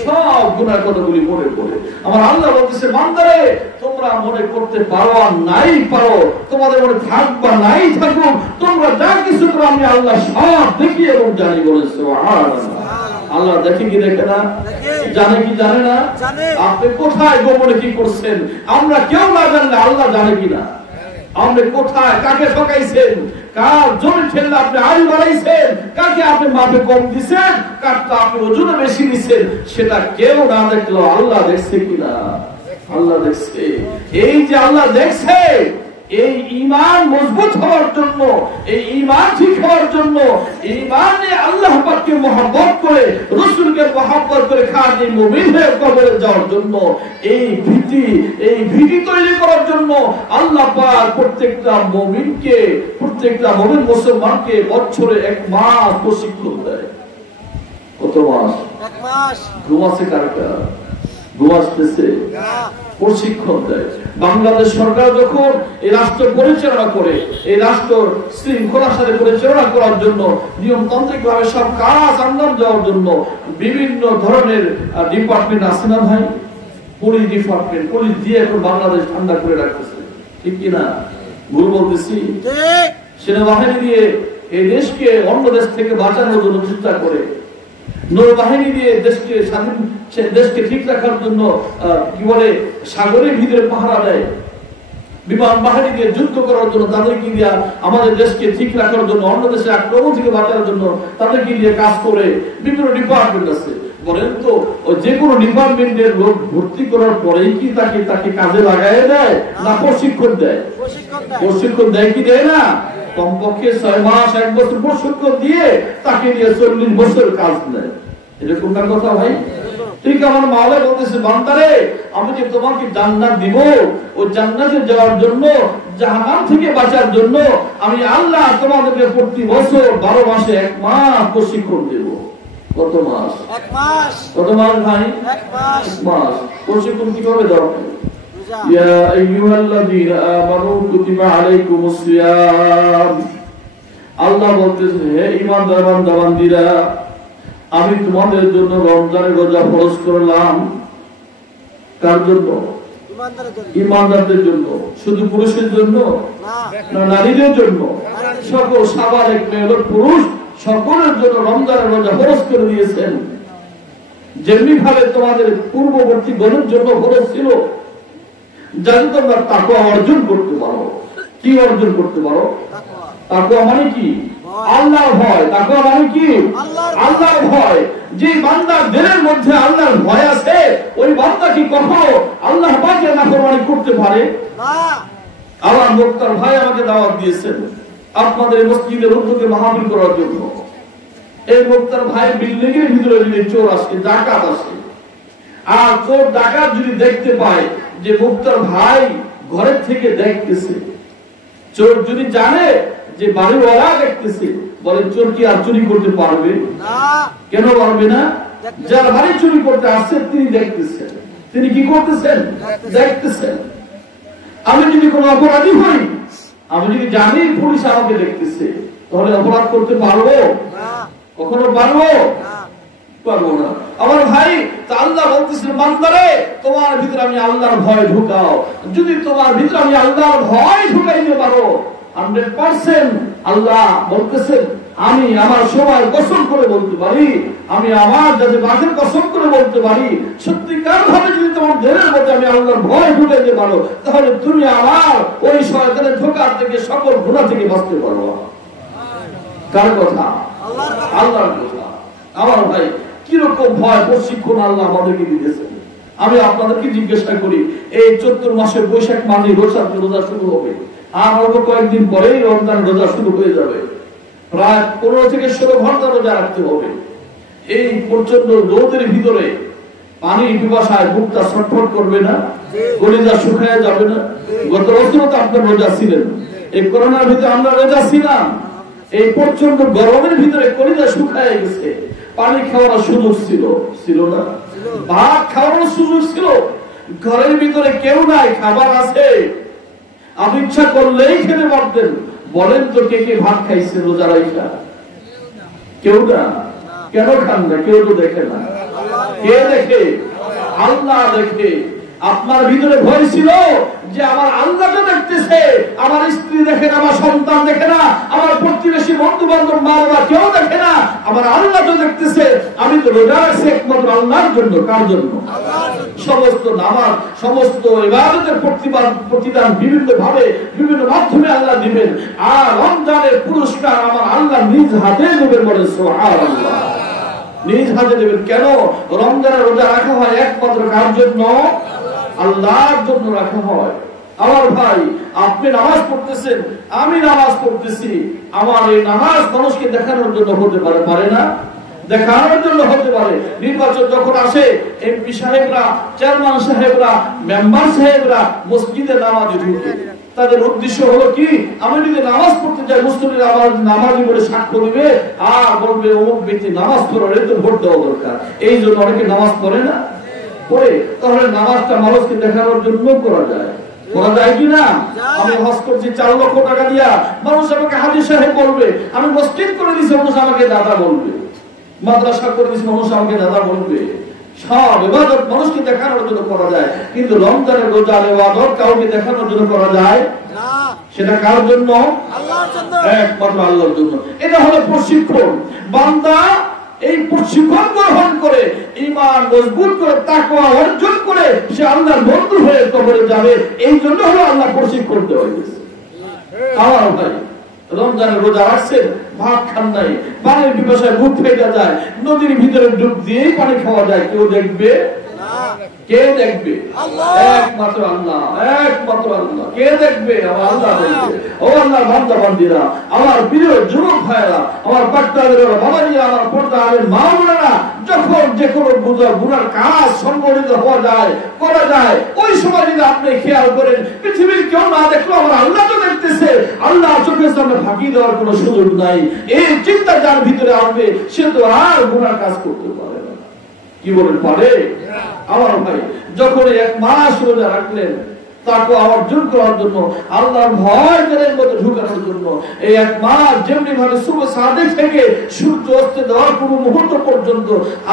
সব গুনার কথাগুলি মনে পড়ে। আমার আল্লাহ বলতেছে, বান্দারে, তোমরা মনে করতে পারো আর নাই পারো, তোমাদের মনে থাক বা নাই থাকুক, তোমরা যা কিছু করো আমি আল্লাহ সব দেখি এবং জানি। বলেছে আল্লাহ দেখে কি দেখে না? জানে কি জানে না? আপনি কোথায় গোপনে কি করছেন আমরা কেউ না জানলে আল্লাহ জানে কিনা? আপনি কোথায় কাকে ঠকাইছেন, কার জমি ঠেললে আপনি আইন বাড়াইছেন, কাকে আপনি মাপে কম দিচ্ছেন, কারটা আপনি ওজনে বেশি দিচ্ছেন, সেটা কেউ না দেখলো আল্লাহ দেখছে কিনা? আল্লাহ দেখছে। এই যে আল্লাহ দেখছে, এই ঈমান মজবুত হওয়ার জন্য, এই ঈমান ঠিক হওয়ার জন্য, ঈমানে আল্লাহ পাককে মহব্বত করে, রাসূলকে মহব্বত করে খাঁটি মুমিন হয়ে কবরে যাওয়ার জন্য, এই ভীতি তৈরি করার জন্য আল্লাহ পাক প্রত্যেকটা মুমিনকে, প্রত্যেকটা মুমিন মুসলমানকে বছরে 1 মাস প্রশিক্ষণ দেয়। কত মাস? 1 মাস। ঘুমাচ্ছে কারটা? ঘুমাচ্ছে প্রশিক্ষণ দেয়। বাংলাদেশ সরকার যখন এই রাষ্ট্র পরিচালনা করে, এই রাষ্ট্র শৃঙ্খলার সাথে পরিচালনা করার জন্য, নিয়মতান্ত্রিক ভাবে সব কাজ আঞ্জাম দেওয়ার জন্য বিভিন্ন ধরনের ডিপার্টমেন্ট আছে না ভাই? পুলিশ ডিপার্টমেন্ট, পুলিশ দিয়ে এখন বাংলাদেশ ঠান্ডা করে রাখতেছে, ঠিক কিনা? ভুল বলতেছি? সেনাবাহিনী দিয়ে এই দেশকে অন্য দেশ থেকে বাঁচানোর জন্য চেষ্টা করে, নৌবাহিনী দিয়ে দেশকে স্বাধীন, দেশকে ঠিক রাখার জন্য কি বলে সাগরের ভিতরে পাহারা দেয়, বিমান বাহিনী দিয়ে যুদ্ধ করার জন্য তাদেরকে দিয়ে আমাদের দেশকে ঠিক রাখার জন্য, অন্য দেশের আক্রমণ থেকে বাঁচানোর জন্য তাদেরকে দিয়ে কাজ করে। বিভিন্ন ডিপার্টমেন্ট আছে, বলেন তো যে কোনো ডিপার্টমেন্টের লোক ভর্তি করার পরেই কি তাকে কাজে লাগায় দেয় না প্রশিক্ষণ দেয়? প্রশিক্ষণ দেয় কি দেয় না? কমপক্ষে 6 মাস 1 বছর প্রশিক্ষণ দিয়ে তাকে দিয়ে 40 বছর কাজ নেয়। এরকম না কথা ভাই? ঠিক আমার মাওলা বলতেছে, বান্দারে আমি যে তোমাকে জান্নাত দিব, ওই জান্নাতে যাওয়ার জন্য, জাহান্নাম থেকে বাঁচার জন্য আমি আল্লাহ তোমাদেরকে প্রতি বছর 12 মাসে 1 মাস প্রশিক্ষণ দেব। কত মাস? 1 মাস। কত মাস ভাই? 1 মাস। মাস প্রশিক্ষণ কিভাবে দেওয়া হয়? ইয়া আইয়ুহাল্লাযীনা আমানু কুতিবা আলাইকুমুস সিয়াম। আল্লাহ বলতেছে, হে ঈমানদার বান্দা-বান্দীরা, আমি তোমাদের জন্য রমজানের রোজা ফরজ করলাম। কার জন্য? ঈমানদারদের জন্য। শুধু পুরুষের জন্য না, নারীদের জন্য? সকল স্বাভাবিক মেয়ে পুরুষ সকলের জন্য রমজানের রোজা ফরজ করে দিয়েছেন। যেমনি ভাবে তোমাদের পূর্ববর্তী গণের জন্য ফরজ ছিল, যাতে তোমরা তাকওয়া অর্জন করতে পারো। কি অর্জন করতে পারো? তাকওয়া মানে কি? আল্লাহর ভয়। তাকওয়া মানে কি? আল্লাহর ভয়। যে বান্দার দিলের মধ্যে আল্লাহর ভয় আছে, ওই বান্দা কি কখনো আল্লাহ পাকের নাফরমানি করতে পারে না? আমার মুক্তার ভাই আমাকে দাওয়াত দিয়েছেন আপনাদের মসজিদের উদ্যোগে মাহফিল করার জন্য। এই মুক্তার ভাই বিল্ডিং এর ভিতরে যদি চোর আসে, ডাকাত আসে, আর চোর ডাকাত যদি দেখতে পায় যে মুক্তার ভাই ঘরের থেকে দেখতেছে, চোর যদি জানে যে বাড়িওয়ালা দেখতেছে, বলেন চোর কি আর চুরি করতে পারবে না? কেন পারবে না? যার বাড়ি চুরি করতে আসছে তিনি দেখতেছেন, তিনি কি করতেছেন? দেখতেছেন। আমি যদি কোনো অপরাধী হই, আমি যদি জানি পুলিশ আমাকে দেখতেছে, তাহলে অপরাধ করতে পারবো? কখনো পারবো? পারবো না। আমার ভাই, তা আল্লাহ বলতেছেন, বান্দারে তোমার ভিতরে আমি আল্লাহর ভয় ঢুকাও। যদি তোমার ভিতরে আমি আল্লাহর ভয় ঢুকাইতে পারো, 100% আল্লাহ বলতেছেন, আমি আমার সময় কসম করে বলতে পারি, আমি আমার যাতে বাঘের কসম করে বলতে পারি, সত্যিকার ভাবে যদি তোমার দেহের মধ্যে আমি আল্লাহর ভয় ঢুকাইতে পারো, তাহলে তুমি আমার ওই শয়তানের ধোঁকার থেকে, সকল গুনাহ থেকে বাঁচতে পারো। কার কথা? আল্লাহর কথা। আমার ভাই, কিরকম ভয় প্রশিক্ষণ আল্লাহ আমাদেরকে দিয়েছেন। আমি আপনাদেরকে জিজ্ঞাসা করি, এই 14 মাসের বৈশাখ মাসে রোজা শুরু হবে, আর অল্প কয়েকদিন পরেই রমজান রোজা শুরু হয়ে যাবে। প্রায় 15 থেকে 16 ঘন্টা রোজা রাখতে হবে। এই প্রচন্ড রোদের ভিতরে পানি পিপাসায় বুকটা ছটফট করবে না? কলিজা শুকায় যাবে না? গত বছর তো আপনার রোজা ছিলেন, এই করোনার ভিতরে আমরা রোজা ছিলাম। এই প্রচন্ড গরমের ভিতরে কলিজা শুকায় গেছে, পানি খাওয়ার সুযোগ ছিল না? ভাত খাওয়ার সুযোগ ছিল? ঘরের ভিতরে কেউ নাই, খাবার আছে, আপনি ইচ্ছা করলেই খেতে পারতেন। বলেন তো কে কে ভাত খাইছে রোজা রাইখা? কেউ না। কেন খান না? কেউ তো দেখে না। কে দেখে? আল্লাহ দেখে। আপনার ভিতরে ভয় ছিল যে আমার আল্লাহ তো দেখতেছে, আমার স্ত্রী দেখে না, আমার সন্তান দেখে না, আমার প্রতিবেশী বন্ধু বান্ধব মা বাবা কেউ দেখে না, আমার আল্লাহ তো দেখতেছে, আমি তো রোজা রাখছি একমাত্র আল্লাহর জন্য। কার জন্য? সমস্ত নামাজ, সমস্ত ইবাদতের প্রতিদান বিভিন্ন ভাবে বিভিন্ন মাধ্যমে আল্লাহ দিবেন, আর রমজানের পুরস্কার আমার আল্লাহ নিজ হাতে দেবেন। বলে সুবহানাল্লাহ, নিজ হাতে দেবেন। কেন? রমজানের রোজা রাখা হয় একমাত্র কার জন্য? আল্লাহর জন্য রাখা হয়। আমার ভাই, আপনি নামাজ পড়তেছেন, আমি নামাজ পড়তেছি, আমার এই নামাজ মানুষকে দেখানোর জন্য হতে পারে, পারে না? দেখানোর জন্য হতে পারে। নির্বাচন যখন আসে, এমপি সাহেবরা, চেয়ারম্যান সাহেবরা, মেম্বার সাহেবরা মসজিদে নামাজে ঢুকে, তাদের উদ্দেশ্য হলো কি? আমি যদি নামাজ পড়তে যাই, মুসলিমরা আমার নামাজি বলে সাক্ষ্য দিবে আর বলবে অমুক ব্যক্তি নামাজ পড়ে, তো ভোট দেওয়া দরকার। এই জন্য অনেকে নামাজ পড়ে না, পড়ে। তাহলে নামাজটা মানুষকে দেখানোর জন্য করা যায়, করা যায় কি না? আমি হজ করছি 4 লক্ষ টাকা দিয়া, মানুষ আমাকে হাজী সাহেব বলবে। আমি মসজিদ করে দিয়েছি, মানুষ আমাকে দাদা বলবে। মাদ্রাসা করে দিয়েছি, মানুষ আমাকে দাদা বলবে। সব ইবাদত মানুষকে দেখানোর জন্য করা যায়, কিন্তু রমজানের রোজার ইবাদত কাউকে দেখানোর জন্য করা যায় না। সেটা কার জন্য? আল্লাহর জন্য, একমাত্র আল্লাহর জন্য। এটা হলো প্রশিক্ষণ। বান্দা এই প্রশিক্ষণ গ্রহণ করে, ঈমান মজবুত করে, তাকওয়া অর্জন করে সে আল্লাহর বন্ধু হয়ে কবরে যাবে। এই জন্য হলো আল্লাহ প্রশিক্ষণ দেওয়া হয়েছে। আমার ভাই, রমজানের রোজা রাখছেন, ভাত খান নাই, পানির পিপাসায় বুক ফেটে যায়, নদীর ভিতরে ডুব দিয়েই পানি খাওয়া যায়, কেউ দেখবে? কে দেখবে? একমাত্র আল্লাহ, একমাত্র আল্লাহ। কে দেখবে? আমার আল্লাহ দেখবে। ও আল্লাহর বান্দা বান্দীরা, আমার প্রিয় যুবক ভাইরা, আমার পাট্টাদের বাবাজিরা, আমার পর্দাদের মা বোনেরা, যখন যে কোনো গুনার কাজ সংগঠিত হওয়া যায়, করা যায়, ওই সময় যদি আপনি খেয়াল করেন, পৃথিবীর কেউ না দেখলো আমার আল্লাহ তো দেখতেছে, আল্লাহ চোখের সামনে ফাঁকি দেওয়ার কোনো সুযোগ নাই। এই চিন্তা যার ভিতরে আসবে, সে তো আর গুনার কাজ করতে পারে না। কি বলেন, পারে? আমার ভাই, যখন 1 মাস রোজা রাখলেন, তাকে অর্জন করার জন্য, আল্লাহর ভয় তাদের মধ্যে ঢুকানোর জন্য, এই 1 মাস যেমনি ভাবে সুবহ সাদেক থেকে সূর্য অস্ত দেওয়ার পুরো মুহূর্ত পর্যন্ত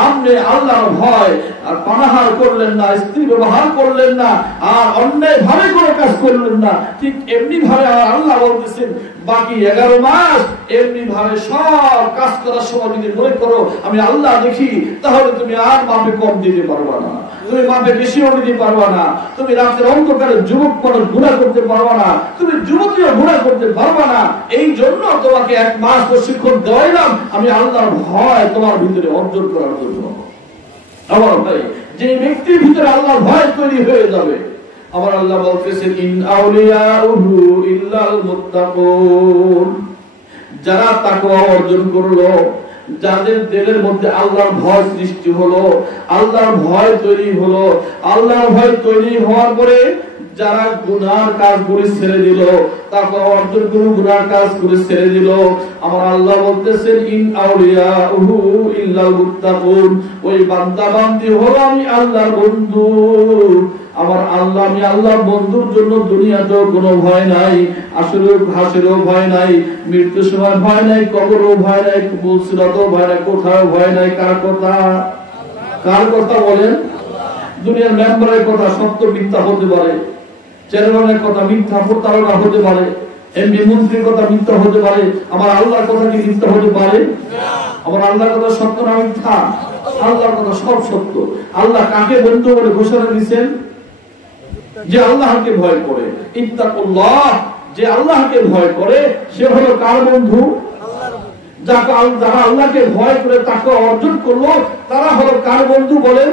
আপনি আল্লাহর ভয় আর পানাহার করলেন না, স্ত্রী ব্যবহার করলেন না, আর অন্যায় ভাবে কোনো কাজ করলেন না। ঠিক এমনি ভাবে আল্লাহ বলতেছেন, বাকি 11 মাস এমনি ভাবে সব কাজ করার সময় যদি মনে করো আমি আল্লাহ দেখি, তাহলে তুমি আর মাপে কম দিতে পারবা না, তুমি মাপে বেশিও দিতে পারবা না, তুমি রাতের অন্ধকারে যুবক মানুষ গুনাহ করতে পারবা না, তুমি যুবতীরা গুনাহ করতে পারবা না। এই জন্য তোমাকে 1 মাস প্রশিক্ষণ দেওয়াইলাম, আমি আল্লাহর ভয় তোমার ভিতরে অর্জন করার জন্য। আমার ভাই, যে ব্যক্তির ভিতরে আল্লাহর ভয় তৈরি হয়ে যাবে, আমার আল্লাহ বলতেছেন, ইন আউলিয়াউহু ইল্লাল মুত্তাকুন, যারা তাকওয়া অর্জন করলো, যাদের দিলের মধ্যে আল্লাহর ভয় সৃষ্টি হলো, আল্লাহর ভয় তৈরি হলো, আল্লাহর ভয় তৈরি হওয়ার পরে যারা গুনার কাজ করে ছেড়ে দিল, তাকওয়া অর্জন করে গুনার কাজ করে ছেড়ে দিল, আমার আল্লাহ বলতেছেন, ইন আউলিয়াউহু ইল্লাল মুত্তাকুন, ওই বান্দা বান্দি হলো আমি আল্লাহর বন্ধু। আমার আল্লাহ, আমি আল্লাহর বন্ধুর জন্য দুনিয়াতেও কোনো ভয় নাই, আসলে হাসিরও ভয় নাই, মৃত্যুর সময় ভয় নাই, কবরও ভয় নাই, মুসিবতও ভয় নাই, কোথাও ভয় নাই। কার কথা? কার কথা বলেন? দুনিয়ার মেম্বারের কথা সত্য মিথ্যা হতে পারে, চেয়ারম্যানের কথা মিথ্যা প্রতারণা হতে পারে, এমপি মন্ত্রীর কথা মিথ্যা হতে পারে, আমার আল্লাহর কথা কি মিথ্যা হতে পারে? আমার আল্লাহর কথা সত্য না মিথ্যা? আল্লাহর কথা সব সত্য। আল্লাহ কাকে বন্ধু বলে ঘোষণা দিয়েছেন? যে আল্লাহকে ভয় করে। ইত্তাকুল্লাহ, যে আল্লাহকে ভয় করে সে হলো কার বন্ধু? যারা আল্লাহকে ভয় করে তাকে অর্জন করলো, তারা হলো কার বন্ধু বলেন?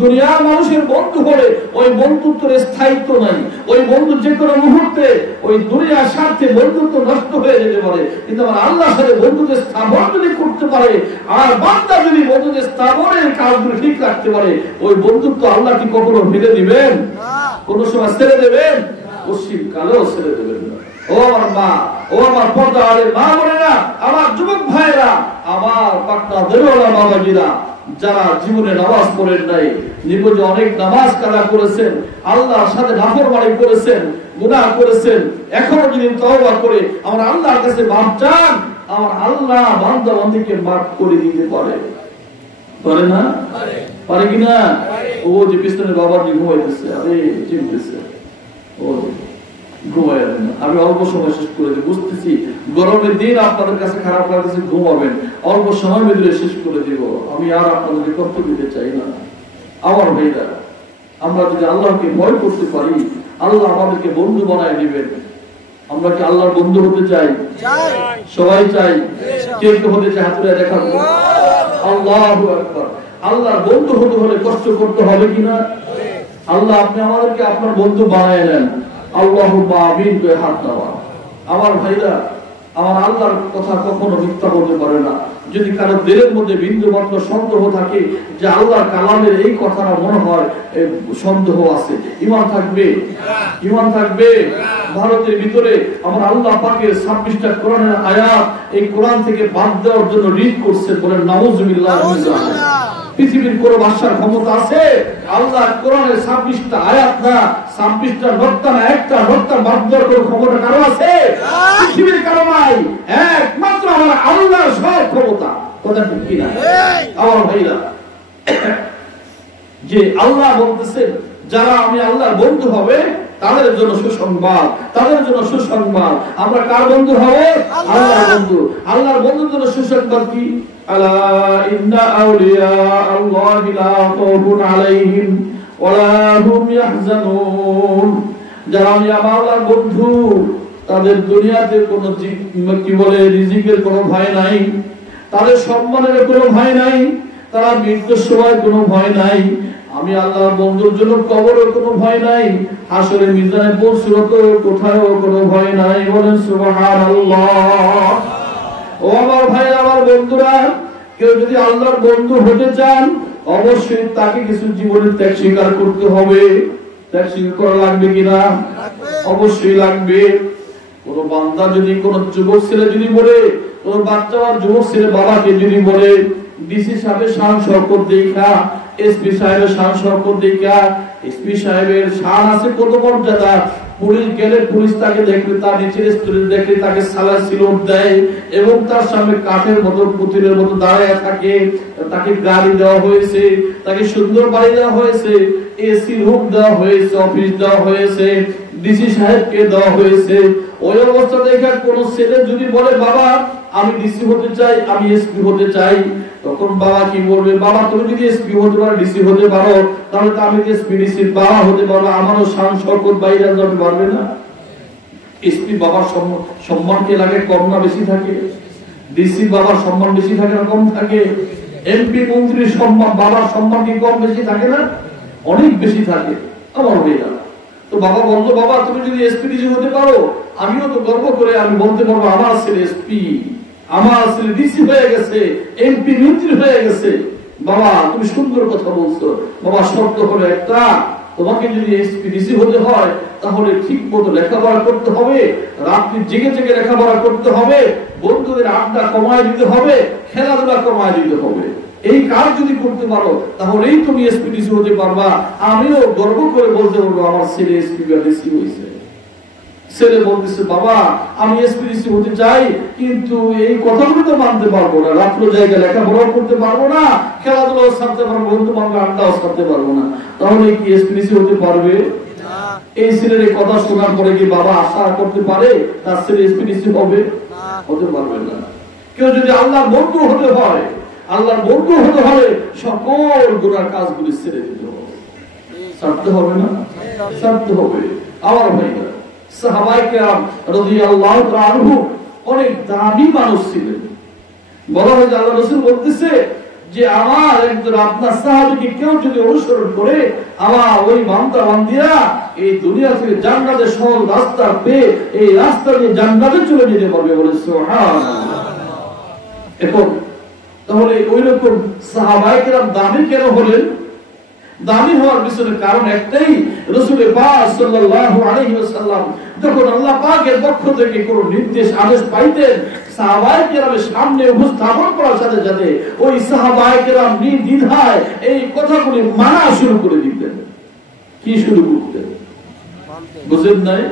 দুনিয়ার মানুষের বন্ধু হলে ওই বন্ধুত্বের স্থায়িত্ব নাই, ওই বন্ধু যে কোনো মুহূর্তে ওই দুনিয়ার স্বার্থে বন্ধুত্ব নষ্ট হয়ে যেতে পারে। কিন্তু আমার আল্লাহর সাথে বন্ধুত্ব স্থাপন যদি করতে পারে, আর বান্দা যদি বন্ধুত্ব স্থাপনের কাজগুলো ঠিক রাখতে পারে, ওই বন্ধুত্ব আল্লাহ কি কখনো ফেলে দিবেন? কোন সময় ছেড়ে দেবেন? পশ্চিম কালেও ছেড়ে দেবেন না। ও আমার মা, ও আমার পর্দার মা বোনেরা, আমার যুবক ভাইরা, আমার পাটনা দেওয়ালা বাবাজিরা, যারা জীবনে নামাজ পড়েন নাই, জীবনে অনেক নামাজ কাজা করেছেন, আল্লাহর সাথে নাফরমানি করেছেন, গুনাহ করেছেন, এখনো যদি তওবা করে আমার আল্লাহর কাছে মাফ চান, আমার আল্লাহ বান্দা বান্দীকে মাফ করে দিতে পারে। পারে না? পারে কিনা? ও যে পিছনে বাবা ঘুমাইতেছে, আরে চিনতেছে, ও ঘুমায় না। আমি অল্প সময় শেষ করে দিই, বুঝতেছি গরমের দিন আপনাদের কাছে খারাপ লাগতেছে, ঘুমাবেন, অল্প সময় ভিতরে শেষ করে দিব। আমি আর আপনাদেরকে কষ্ট দিতে চাই না। আমার ভাইরা, আমরা যদি আল্লাহকে ভয় করতে পারি, আল্লাহ আমাদেরকে বন্ধু বানায় দিবেন। আমরা কি আল্লাহর বন্ধু হতে চাই? সবাই চাই। কে কে হতে চাই? হাত তুলে দেখাবো। আল্লাহু আকবার। আল্লাহর বন্ধু হতে হলে কষ্ট করতে হবে কিনা? আল্লাহ আপনি আমাদেরকে আপনার বন্ধু বানায় নেন। আল্লাহুম্মা আমিন করে হাত দেওয়া। আমার ভাইরা, আমার আল্লাহর কথা কখনো মিথ্যা বলতে পারে না। যদি কারো দিলের মধ্যে বিন্দু মাত্র সন্দেহ থাকে যে আল্লাহর কালামের এই কথাটা মনে হয় সন্দেহ আছে, ঈমান থাকবে? ঈমান থাকবে? ভারতের ভিতরে আমার আল্লাহ পাকের 26টা কোরআনের আয়াত এই কোরআন থেকে বাদ দেওয়ার জন্য রিড করছে, বলেন নাউজুবিল্লাহ। পৃথিবীর কোন ভাষার ক্ষমতা আছে আল্লাহ কোরআনের 26টা আয়াত না 26টা নক্তা না একটা নক্তা বাদ দেওয়ার কোন ক্ষমতা কারো আছে? পৃথিবীর কারো নাই, একমাত্র আমার আল্লাহর সব ক্ষমতা। কথা ঠিক কিনা? আমার ভাইরা, যে আল্লাহ বলতেছেন যারা আমি আল্লাহর বন্ধু হবে তাদের জন্য সুসংবাদ, তাদের জন্য সুসংবাদ। আমরা কার বন্ধু হব? আল্লাহর বন্ধু। আল্লাহর বন্ধুর জন্য সুসংবাদ কি? আলা ইন্না আউলিয়া আল্লাহি লা খাউফুন আলাইহিম ওয়া লা হুম ইয়াহজানুন। যারা আমি আল্লাহর বন্ধু তাদের দুনিয়াতে কোনো কি বলে রিজিকের কোনো ভয় নাই, তাদের সম্মানের কোনো ভয় নাই, তারা মৃত্যুর সময় কোনো ভয় নাই। আমি আল্লাহর বন্ধুর জন্য কবরের কোনো ভয় নাই, হাসরের মিজানে পৌঁছানোর কোথাও কোনো ভয় নাই। বলেন সুবহানাল্লাহ। ও আমার ভাই, আমার বন্ধুরা, কেউ যদি আল্লাহর বন্ধু হতে চান অবশ্যই তাকে কিছু জীবনের ত্যাগ স্বীকার করতে হবে। ত্যাগ স্বীকার করা লাগবে কিনা? অবশ্যই লাগবে। কোন বান্দা যদি কোন যুবক ছেলে যদি বলে, কোন বাচ্চা আর যুবক ছেলে বাবাকে যদি বলে ডিসি সাহেবের শান শওকত দেখা, এসপি সাহেবের শান শওকত দেখা, এসপি সাহেবের শান আছে কত মর্যাদা, পুলিশ গেলে পুলিশ তাকে দেখলে তার নিচের স্টুডেন্ট দেখলে তাকে সালার সিলট দেয় এবং তার সামনে কাঠের মতো পুতুলের মতো দাঁড়ায় থাকে, তাকে গাড়ি দেওয়া হয়েছে, তাকে সুন্দর বাড়ি দেওয়া হয়েছে, এসি রুম দেওয়া হয়েছে, অফিস দেওয়া হয়েছে, ডিসি সাহেবকে দেওয়া হয়েছে। ওই অবস্থা দেখে কোন ছেলে যদি বলে বাবা আমি ডিসি হতে চাই, আমি এসপি হতে চাই, তখন বাবা কি বলবে? বাবা তুমি যদি এসপি হতে পারো, ডিসি হতে পারো, তাহলে তো আমি এসপি ডিসির বাবা হতে পারবো, আমারও শান শওকত বাইরে যাবে পারবে না? এসপি বাবার সম্মান কে লাগে? কম না বেশি থাকে? ডিসি বাবার সম্মান বেশি থাকে না কম থাকে? এমপি মন্ত্রীর সম্মান বাবার সম্মান কি কম বেশি থাকে না? অনেক বেশি থাকে। আমার ভাইরা, তো বাবা বলতো বাবা তুমি যদি এসপি ডিসি হতে পারো, আমিও তো গর্ব করে আমি বলতে পারবো আমার ছেলে এসপি, আমার ছেলে ডিসি হয়ে গেছে, এমপি মন্ত্রী হয়ে গেছে। বাবা তুমি সুন্দর কথা বলছো, বাবা শর্ত হলো একটা, তোমাকে যদি এসপি ডিসি হতে হয় তাহলে ঠিক মতো লেখাপড়া করতে হবে, রাত্রি জেগে জেগে লেখাপড়া করতে হবে, বন্ধুদের আড্ডা কমায় দিতে হবে, খেলাধুলা কমায় দিতে হবে। এই কাজ যদি করতে পারো তাহলেই তুমি এসপি ডিসি হতে পারবা। আমিও গর্ব করে বলতে পারবো আমার ছেলে এসপি বা ডিসি হয়েছে। ছেলে বলতেছে বাবা আমি এসপি ডিসি হতে চাই, কিন্তু এই কথাগুলো তো মানতে পারবো না, রাত্র জায়গায় লেখাপড়াও করতে পারবো না, খেলাধুলাও ছাড়তে পারবো, বন্ধু বান্ধব আড্ডাও ছাড়তে পারবো না, তাহলে কি এসপি ডিসি হতে পারবে? এই ছেলের এই কথা শোনার পরে কি বাবা আশা করতে পারে তার ছেলে এসপি ডিসি হবে? হতে পারবে না। কেউ যদি আল্লাহর বন্ধু হতে হয়, আল্লাহর বন্ধু হতে হলে সকল গুনার কাজগুলি ছেড়ে দিতে হবে। ছাড়তে হবে না? ছাড়তে হবে। আমার ভাইরা, সাহাবায়ে কেরাম রাদিয়াল্লাহু তাআলা আনহু অনেক দামি মানুষ ছিলেন। বলা হয় যে আল্লাহ রাসূল বলতেছে যে আমার একজন আপনার সাহাবীকে কেউ যদি অনুসরণ করে, আমার ওই বান্দা বান্দিরা এই দুনিয়া থেকে জান্নাতের সহজ রাস্তা পেয়ে এই রাস্তা দিয়ে জান্নাতে চলে যেতে পারবে। বলে সুবহানাল্লাহ। এখন তাহলে ওই রকম সাহাবায়ে কেরাম দামি কেন হলেন? দামি হওয়ার পিছনে কারণ একটাই, রাসূল পাক সাল্লাল্লাহু আলাইহি ওয়াসাল্লাম যখন আল্লাহ পাকের পক্ষ থেকে কোনো নির্দেশ আদেশ পাইতেন, সাহাবায়ে কেরামের সামনে উপস্থাপন করার সাথে সাথে ওই সাহাবায়ে কেরাম নির্দ্বিধায় এই কথাগুলি মানা শুরু করে দিতেন। কি শুরু করতেন? বুঝেন নাই?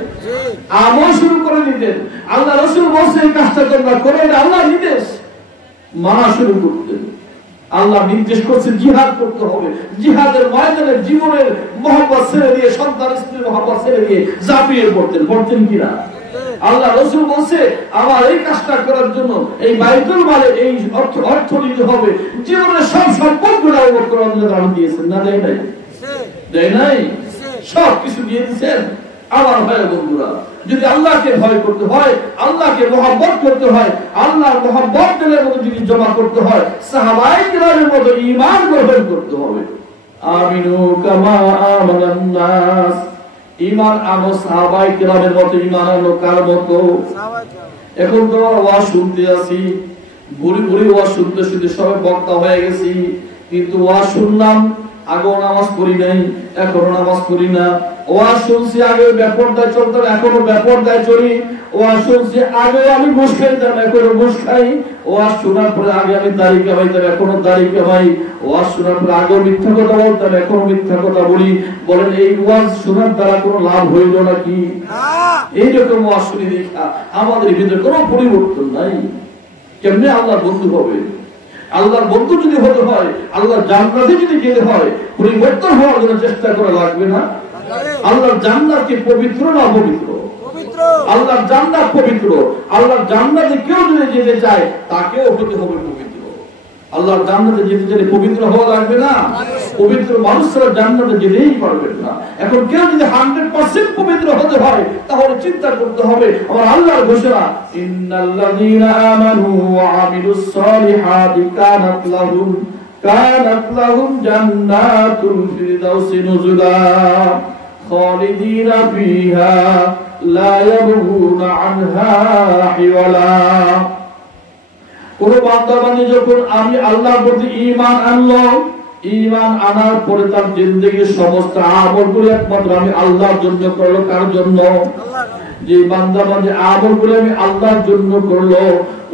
আমল শুরু করে দিতেন। আল্লাহ রাসূল বলছেন এই কাজটা তোমরা করো, এটা আল্লাহর নির্দেশ, মানা শুরু করতেন। আল্লাহ নির্দেশ করছে জিহাদ করতে হবে। জিহাদের ময়দানে জীবনের মহব্বত ছেড়ে দিয়ে, সন্তান স্ত্রীর মহব্বত ছেড়ে দিয়ে ঝাঁপিয়ে পড়তেন কিনা? আল্লাহ রাসূল বলছে আমার এই কাজটা করার জন্য এই বাইতুল মালে এই অর্থ নিতে হবে। জীবনের সব সম্পদগুলো আল্লাহ কোরআনে দান দিয়েছেন, না দেয় নাই? দেয় নাই? সব কিছু দিয়ে দিয়েছেন। আমার ভাই বন্ধুরা, যদি আল্লাহকে ভয় করতে হয়, আল্লাহকে মহব্বত করতে হয়, আল্লাহর মহব্বত দিলের মতো যদি জমা করতে হয়, সাহাবায়ে কিরামের মতো ঈমান গ্রহণ করতে হবে। আমিনু কামা আমানান নাস, ঈমান আনো সাহাবায়ে কিরামের মতো, ঈমান আনো কার মতো? এখন তো ওয়াজ শুনতে আছি, বুড়ি ওয়াজ শুনতে শুনতে সবাই বক্তা হয়ে গেছি, কিন্তু ওয়াজ শুনলাম, আগেও নামাজ পড়ি নাই, এখনো নামাজ পড়ি না। ওয়াজ শুনছি আগে বেপরদায় চলতাম, এখনো বেপরদায় চলি। ওয়াজ শুনছি আগে আমি ঘুষ খাইতাম, এখনো ঘুষ খাই। ওয়াজ শোনার পরে আগে আমি দাড়ি কামাইতাম, এখনো দাড়ি কামাই। ওয়াজ শোনার পরে আগেও মিথ্যা কথা বলতাম, এখনো মিথ্যা কথা বলি। বলেন এই ওয়াজ শোনার দ্বারা কোনো লাভ হইল নাকি? এইরকম ওয়াজ শুনি দেখা আমাদের ভিতরে কোনো পরিবর্তন নাই। কেমনে আল্লাহর বন্ধু হবে? আল্লাহর বন্ধু যদি হতে হয়, আল্লাহর জান্নাতে যদি যেতে হয়, পরিবর্তন হওয়ার জন্য চেষ্টা করা লাগবে না? আল্লাহর জান্নাত কি পবিত্র না অপবিত্র? আল্লাহর জান্নাত পবিত্র। আল্লাহর জান্নাতে কেউ যদি যেতে চায় তাকেও হতে হবে পবিত্র। আল্লাহর জান্নাতে যেতে চাইলে পবিত্র হওয়া লাগবে না? পবিত্র মানুষরা জান্নাতে যেতেই পারবেন না। এখন কেউ যদি 100% পবিত্র হতে হয় তাহলে চিন্তা করতে হবে আমার আল্লাহর ঘোষণা, ইন্নাল্লাযীনা আমানু ওয়া আমিলুস সালিহাতি কানাত লাহুম জান্নাতুল ফিরদাউসি নুজুলা খালিদিনা ফিহা লা ইয়াবগুনা আনহা হিওয়ালা। কোন বান্দা-বান্দী যখন আমি আল্লাহর প্রতি ঈমান আনলো, ঈমান আনার পরে তার জিন্দেগীর সমস্ত আমলগুলো একমাত্র আমি আল্লাহর জন্য করলো। কার জন্য? যে বান্দা-বান্দী আমলগুলো আমি আল্লাহর জন্য করলো,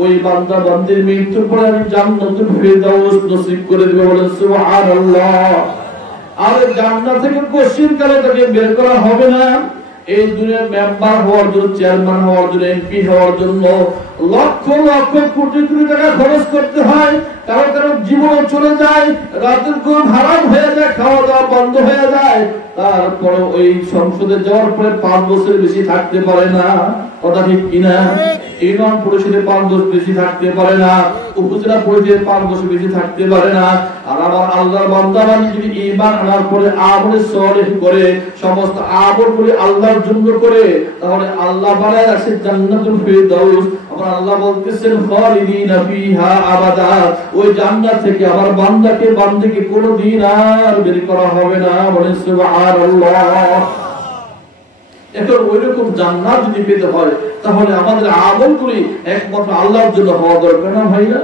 ওই বান্দা-বান্দীর মৃত্যুর পরে আমি জান্নাতুল ফিরদাউস নসিব করে দেব। বলেন সুবহানাল্লাহ। আর জান্নাত থেকে কশির কালে তাকে বের করা হবে না। এই দুনিয়ার মেম্বার হওয়ার জন্য, চেয়ারম্যান হওয়ার জন্য, এমপি হওয়ার জন্য লক্ষ লক্ষ কোটি কোটি টাকা খরচ করতে হয়। কারো জীবন চলে যায়, রাতের ঘুম হারাম হয়ে যায়, খাওয়া দাওয়া বন্ধ হয়ে যায়। তারপরে ওই সংসদে যাওয়ার পরে 5 বছর বেশি থাকতে পারে না। কথা ঠিক কিনা? ইউনিয়ন পরিষদে 5 বছর বেশি থাকতে পারে না, উপজেলা পরিষদে 5 বছর বেশি থাকতে পারে না। আর আমার আল্লাহর বান্দা-বান্দী যদি ঈমান আনার পরে আমলে সালেহ করে, সমস্ত আমল করে আল্লাহর জন্য করে, তাহলে আল্লাহ বানায় রাখছে জান্নাতুল ফিরদাউস। আমার আল্লাহ বলতেছেন খালিদিনা ফিহা আবাদা, ওই জান্নাত থেকে আমার বান্দাকে কোনদিন আর বের করা হবে না। বলেন সুবহানাল্লাহ। এখন ওইরকম জান্নাত যদি পেতে হয় তাহলে আমাদের আমলগুলি একমাত্র আল্লাহর জন্য হওয়া দরকার, না ভাইরা?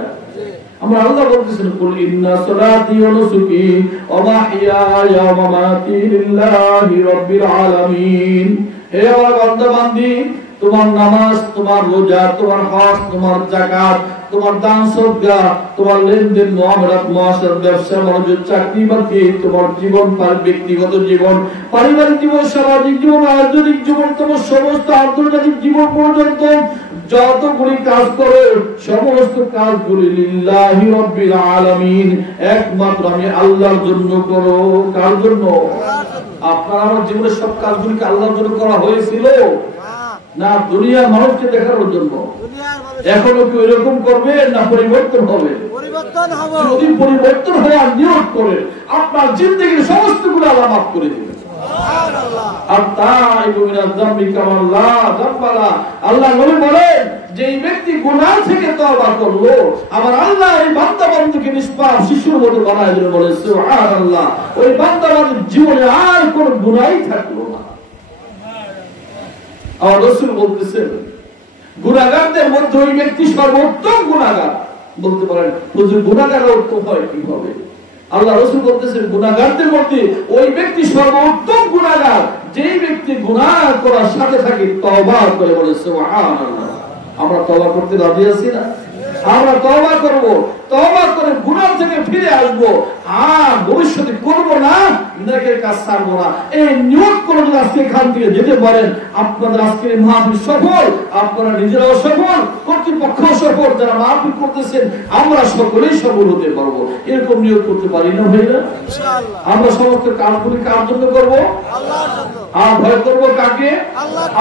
আমরা আল্লাহ বলতেছেন কুল ইন্না সালাতি ওয়া নুসুকি ওয়া মাহইয়ায়া ওয়া মামাতি লিল্লাহি রাব্বিল আলামিন। হে আমার বান্দা-বান্দী, তোমার নামাজ, তোমার রোজা, তোমার হজ, তোমার যাকাত, তোমার দান সদকা, তোমার লেনদেন, মুআমালাত, মুআশারাত, ব্যবসা বাণিজ্য, চাকরি বাকরি, তোমার জীবন, ব্যক্তিগত জীবন, পারিবারিক জীবন, সামাজিক জীবন, আন্তর্জাতিক জীবন, তোমার সমস্ত আন্তর্জাতিক জীবন পর্যন্ত যতগুলি কাজ করো, সমস্ত কাজগুলি লিল্লাহি রাব্বিল আলামিন, একমাত্র আমি আল্লাহর জন্য করো। কার জন্য? আপনার আমার জীবনের সব কাজগুলি কি আল্লাহর জন্য করা হয়েছিল? না, দুনিয়ার মানুষকে দেখানোর জন্য। এখনো কি এরকম করবে না পরিবর্তন হবে? যদি পরিবর্তন হওয়ার নিয়ত করে আপনার জিন্দেগীর সমস্ত গুনাহ আল্লাহ মাফ করে দিবেন। আল্লাহ নবী বলেন যে এই ব্যক্তি গুনাহ থেকে তওবা করলো, আমার আল্লাহ এই বান্দা-বান্দীকে নিষ্পাপ শিশুর মতো বানায় দিলেন। বলে সুবহানাল্লাহ। ওই বান্দা-বান্দীর জীবনে আর কোনো গুনাহই থাকলো না। আমার রাসূল বলতেছেন গুনাহগারদের মধ্যে ওই ব্যক্তি সর্বোত্তম গুনাহগার। বলতে পারেন হুজুর গুনাহগার উত্তম হয় কিভাবে? আল্লাহ রাসূল বলতেছেন গুনাহগারদের মধ্যে ওই ব্যক্তি সর্বোত্তম গুনাহগার যেই ব্যক্তি গুনাহ করার সাথে সাথে তওবা করে। বলে সুবহানাল্লাহ। আমরা তওবা করতে রাজি আছি না? আমরা তওবা করব, তওবা করে গুনাহ থেকে ফিরে আসব, আর ভবিষ্যতে করব না, নেকের কাজ ছাড়ব না। এই নিয়ত করে যদি আজকে এখান থেকে যেতে পারেন, আপনাদের আজকের মাহফিল সফল, আপনারা নিজেরাও সফল, কর্তৃপক্ষ সফল, যারা মাহফিল করতেছেন আমরা সকলেই সফল হতে পারবো। এরকম নিয়ত করতে পারি না ভাইরা? ইনশাআল্লাহ। আমরা সমস্ত কাজগুলি কার জন্য করব? আল্লাহর জন্য। আর ভয় করব কাকে?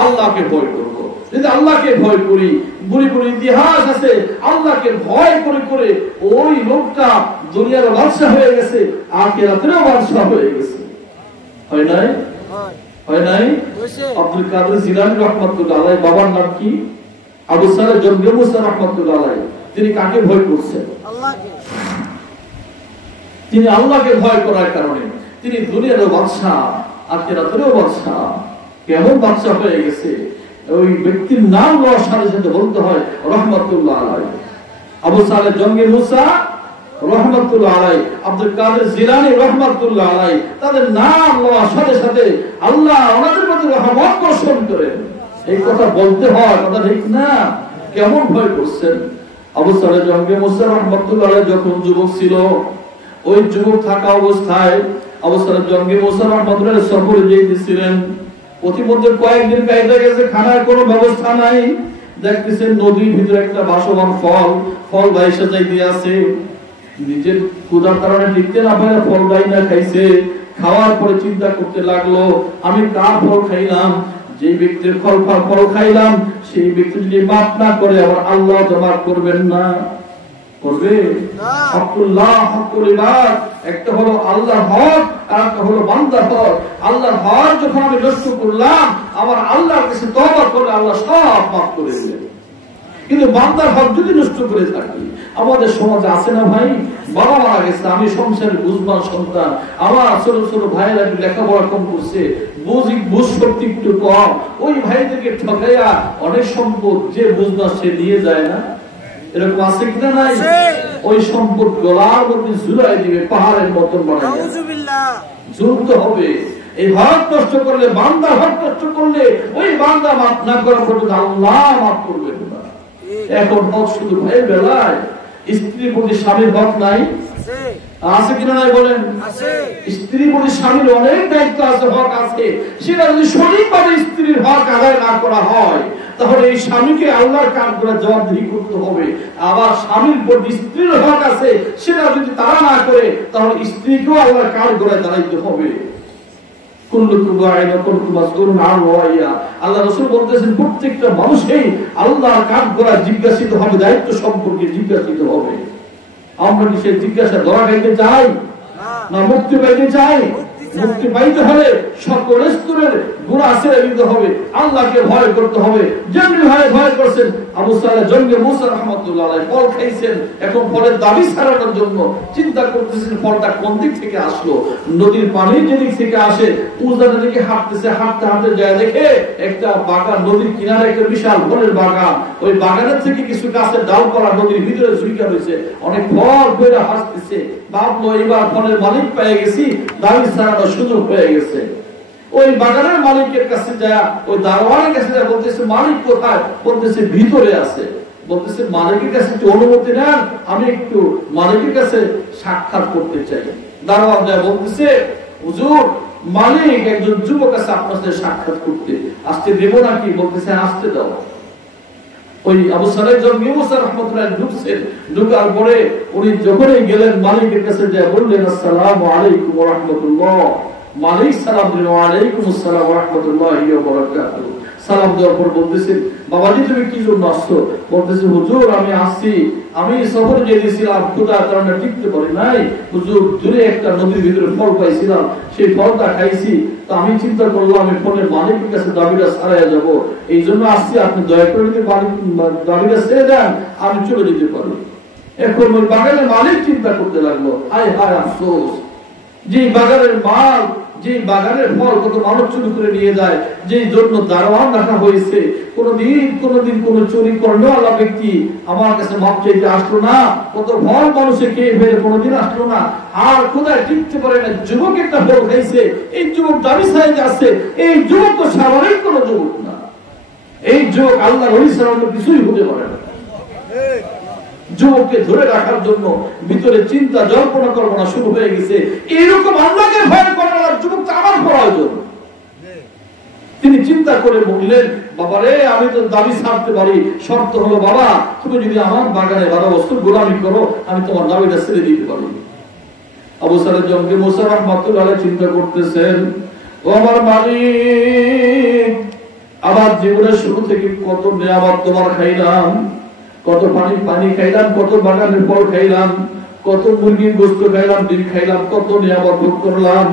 আল্লাহকে ভয় করব। যদি আল্লাহকে ভয় করি, বুড়ি বুড়ি ইতিহাস আছে, আল্লাহকে ভয় করে করে ওই লোকটা দুনিয়ার বাদশা হয়ে গেছে, আখিরাতেরও বাদশা হয়ে গেছে। হয় নাই? হয় নাই? আব্দুল কাদের জিলানী রাহমাতুল্লাহ আলাইহি, বাবার নাম কি? আবু সালেহ জঙ্গে মুসা রাহমাতুল্লাহ আলাইহি। তিনি কাকে ভয় করছেন? আল্লাহকে। তিনি আল্লাহকে ভয় করার কারণে তিনি দুনিয়ারও বাদশা, আখিরাতেরও বাদশা। কেমন বাদশা হয়ে গেছে? ওই ব্যক্তির নাম লওয়ার সাথে সাথে বলতে হয় রহমাতুল্লাহ আলাইহি। আবু সালেহ জঙ্গে মুসা রহমাতুল্লাহ আলাইহি, আব্দুল কাদের জিলানী রহমাতুল্লাহ আলাইহি, তাদের নাম লওয়ার সাথে সাথে আল্লাহ ওনাদের প্রতি রহমত বর্ষণ করেন। এই কথা বলতে হয়, কথা ঠিক না? কেমন ভয় করছেন? আবু সালেহ জঙ্গে মুসা রহমাতুল্লাহ আলাইহি যখন যুবক ছিল, ওই যুবক থাকা অবস্থায় আবু সালেহ জঙ্গে মুসা রহমাতুল্লাহ আলাইহি সফরে যেতেছিলেন। প্রতিমধ্যে কয়েকদিন কাইতে গেছে, খানার কোনো ব্যবস্থা নাই। দেখতেছেন নদীর ভিতরে একটা ভাসমান ফল ভাইসা যাইতে আছে। নিজের ক্ষুধার কারণে টিকতে না পারে ফল না খাইছে। খাওয়ার পরে চিন্তা করতে লাগলো, আমি কার ফল খাইলাম? যে ব্যক্তির ফল খাইলাম সেই ব্যক্তি যদি মাফ না করে আবার আল্লাহ তো মাফ করবেন না, করবে? হকুল্লাহ হকুল ইবাদ, একটা হলো আল্লাহর হক আর একটা হলো বান্দার হক। আল্লাহর হক যখন আমি নষ্ট করলাম, আবার আল্লাহর কাছে তওবা করলে আল্লাহ সব মাফ করে দিবেন। কিন্তু বান্দার হক যদি নষ্ট করে থাকি, আমাদের সমাজে আছে না ভাই, বাবা মারা গেছে, আমি সংসারের বুঝবান সন্তান, আমার ছোট ছোট ভাইয়েরা লেখাপড়া কম করছে, বুঝ শক্তি একটু কম, ওই ভাইদেরকে ঠকাইয়া অনেক সম্পদ যে বুঝবা সে নিয়ে যায় না? এরকম আছে কিনা? নাই। ওই সম্পদ গলার মধ্যে ঝুলাই দিবে, পাহাড়ের মতন বানায় ঝুলতে হবে। এই হক নষ্ট করলে, বান্দা হক নষ্ট করলে, ওই বান্দা মাফ না করা পর্যন্ত আল্লাহ মাফ করবেন না। এখন হক শুধু ভাইয়ের বেলায়, স্ত্রীর প্রতি স্বামীর হক নাই? আছে কিনা? নাই বলেন। স্ত্রীর প্রতি স্বামীর অনেক দায়িত্ব আছে, হক আছে। সেটা যদি সঠিকভাবে স্ত্রীর হক আদায় না করা হয়, তাহলে এই স্বামীকে আল্লাহর কাজ করে জবাবদিহি করতে হবে। আবার স্বামীর প্রতি স্ত্রীর হক আছে, সেটা যদি তারা না করে, তাহলে স্ত্রীকেও আল্লাহর কাজ করে দাঁড়াইতে হবে। আল্লাহ রাসূল বলতেছেন, প্রত্যেকটা মানুষই আল্লাহর কাজ করা জিজ্ঞাসিত হবে, দায়িত্ব সম্পর্কে জিজ্ঞাসিত হবে। আমরা কি সেই জিজ্ঞাসা ধরা খাইতে চাই না মুক্তি পাইতে চাই? মুক্তি পাইতে হলে সকল স্তরের গুনাহ ছেড়ে দিতে হবে, আল্লাহকে ভয় করতে হবে। যেমনি ভয় করছেন আবু সালেহ জঙ্গে মুসা রাহমাতুল্লাহ আলাইহি, ফল খাইছেন, এখন ফলের দাবি ছাড়ানোর জন্য চিন্তা করতেছেন ফলটা কোন দিক থেকে আসলো। নদীর পানি যেদিক থেকে আসে, উজানের দিকে হাঁটতেছে, হাঁটতে হাঁটতে যায় দেখে একটা বাগান, নদীর কিনারে একটা বিশাল ফলের বাগান। ওই বাগানের থেকে কিছু গাছের ডালপালা নদীর ভিতরে ঝুঁকা রয়েছে, অনেক ফল বেড়ে হাসতেছে। ভাবলো এবার ফলের মালিক পেয়ে গেছি, দাবি ছাড়ানোর সুযোগ পেয়ে গেছে। ওই বাগানের মালিকের কাছে যায়, ওই দারোয়ানের কাছে যায়, বলতেছে মালিক কোথায়? বলতেছে ভিতরে আছে। বলতেছে মালিকের কাছে একটু অনুমতি নেন, আমি একটু মালিকের কাছে সাক্ষাৎ করতে চাই। দারোয়ান যায়, বলতেছে হুজুর, মালিক একজন যুবক আছে আপনার সাথে সাক্ষাৎ করতে, আসতে দেবো নাকি? বলতেছে আসতে দাও। ওই আবু সালেহ জঙ্গে মুসা রাহমাতুল্লাহ ঢুকছেন, ঢুকার পরে উনি যখনই গেলেন মালিকের কাছে যায় বললেন, আসসালামু আলাইকুম ওয়া রাহমাতুল্লাহ। মালিক সালাম দিলেন, ওয়া আলাইকুম আসসালাম ওয়া রাহমাতুল্লাহি ওয়া বারাকাতুহু। সালাম দেওয়ার পর বলতেছেন, বাবাজি তুমি কি জন্য আসছো? বলতেছে হুজুর আমি আসছি, আমি সফরে গিয়েছিলাম, ক্ষুধার কারণে টিকতে পারি নাই হুজুর, দূরে একটা নদীর ভিতরে ফল পাইছিলাম, সেই ফলটা খাইছি, তো আমি চিন্তা করলাম আমি ফলের মালিকের কাছে দাবিটা ছাড়াইয়া যাবো, এই জন্য আসছি, আপনি দয়া করে যদি দাবিটা ছেড়ে দেন আমি চলে যেতে পারি। এখন ওই বাগানের মালিক চিন্তা করতে লাগলো, হায় হায় আফসোস, যে বাগানের মাল, যে বাগানের ফল কত মানুষ চুরি করে নিয়ে যায়, যে জন্য দারোয়ান রাখা হয়েছে, কোনদিন কোন চুরি করলো আল্লাহ ব্যক্তি আমার কাছে মাপ চাইতে আসলো না, কত ফল মানুষে খেয়ে ফেলে কোনদিন আসলো না, আর কোথায় টিকতে পারে না, যুবক একটা ফল খাইছে, এই যুবক দাবি সাইজে আছে, এই যুবক তো স্বাভাবিক কোন যুবক না, এই যুবক আল্লাহ ওলি সালামের কিছুই হতে পারে না। যুবককে ধরে রাখার জন্য ভিতরে চিন্তা জল্পনা কল্পনা শুরু হয়ে গেছে। এরকম আল্লাহকে ভয় করার যুবকটা আমার প্রয়োজন। তিনি চিন্তা করে বললেন, বাবা রে, আমি তো দাবি ছাড়তে পারি, শর্ত হলো বাবা তুমি যদি আমার বাগানে বাধা বস্তুর গোলামি করো, আমি তোমার দাবিটা ছেড়ে দিতে পারি। আবু সালেহ জঙ্গি মুসা রাহমাতুল্লাহ আলাইহি চিন্তা করতেছেন, ও আমার মালিক, আমার জীবনের শুরু থেকে কত নিয়ামত তোমার খাইলাম, কত পানি খাইলাম, কত বাগানের ফল খাইলাম, কত মুরগির গোশত খাইলাম, ডিম খাইলাম, কত নিয়ামত ভোগ করলাম।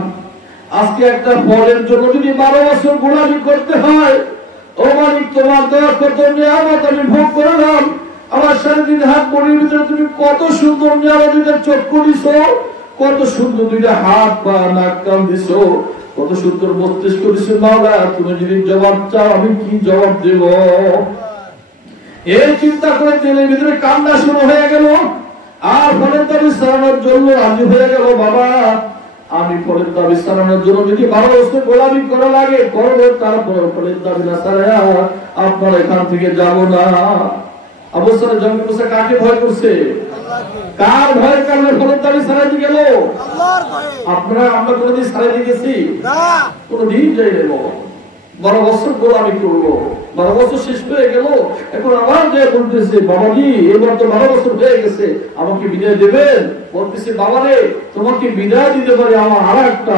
আজকে একটা ফলের জন্য যদি 12 বছর গোলামি করতে হয়, ও মালিক তোমার দেওয়া কত নিয়ামত আমি ভোগ করলাম। আমার 3.5 হাত বডির ভিতরে তুমি কত সুন্দর নিয়ামত দিতে চক্ষু দিছো, কত সুন্দর 2টা হাত পা নাক কান দিছো, কত সুন্দর মস্তিষ্ক দিছো। মাওলা তুমি যদি জবাব চাও আমি কি জবাব দেব? এই চিন্তা করে দিলের ভিতরে কান্না শুরু হয়ে গেল। আর ফলের দাবি সারানোর জন্য রাজি হয়ে গেল, বাবা আমি ফলের দাবি সারানোর জন্য যদি 12 বছর গোলামি করা লাগে করবো, তারপর ফলের দাবি না সারায়া আপনার এখান থেকে যাব না। আবু সালেহ জঙ্গি মুসা কাকে ভয় করছে? কার ভয়ের কারণে ফলের দাবি সারাইতে গেল? আল্লাহর ভয়ে। আমরা কোনদিন সারাইতে গেছি? না, কোনদিন যাই না। 12 বছর গোলামি করবো, 12 বছর শেষ হয়ে গেল, এখন আবার যে বলতেছে, বাবাজি এবার তো 12 বছর হয়ে গেছে, আমাকে বিদায় দেবেন? বলতেছে, বাবা রে, তোমাকে বিদায় দিতে পারি, আমার আর একটা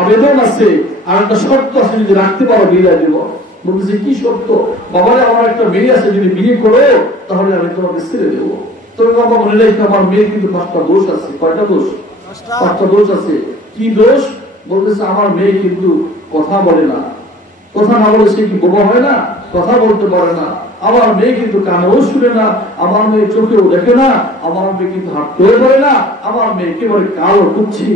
আবেদন আছে, আর একটা শর্ত আছে, যদি রাখতে পারো বিদায় দেব। বলতেছে, কি শর্ত? বাবারে আমার একটা মেয়ে আছে, যদি বিয়ে করো তাহলে আমি তোমাকে ছেড়ে দেবো। তবে বাবা মনে রাখো, আমার মেয়ে কিন্তু 5টা দোষ আছে। কয়টা দোষ? 5টা দোষ আছে। কি দোষ? বলতেছে, আমার মেয়ে কিন্তু কথা বলে না, কথা না বলে সে কি বোবা হয় না? কথা বলতে পারে না। আমার মেয়ে কিন্তু কানেও শুনে না, আমার মেয়ে চোখেও দেখে না, আমার মেয়ে কিন্তু হাঁটতেও পারে না, আমার মেয়ে একেবারে কালো কুচ্ছি।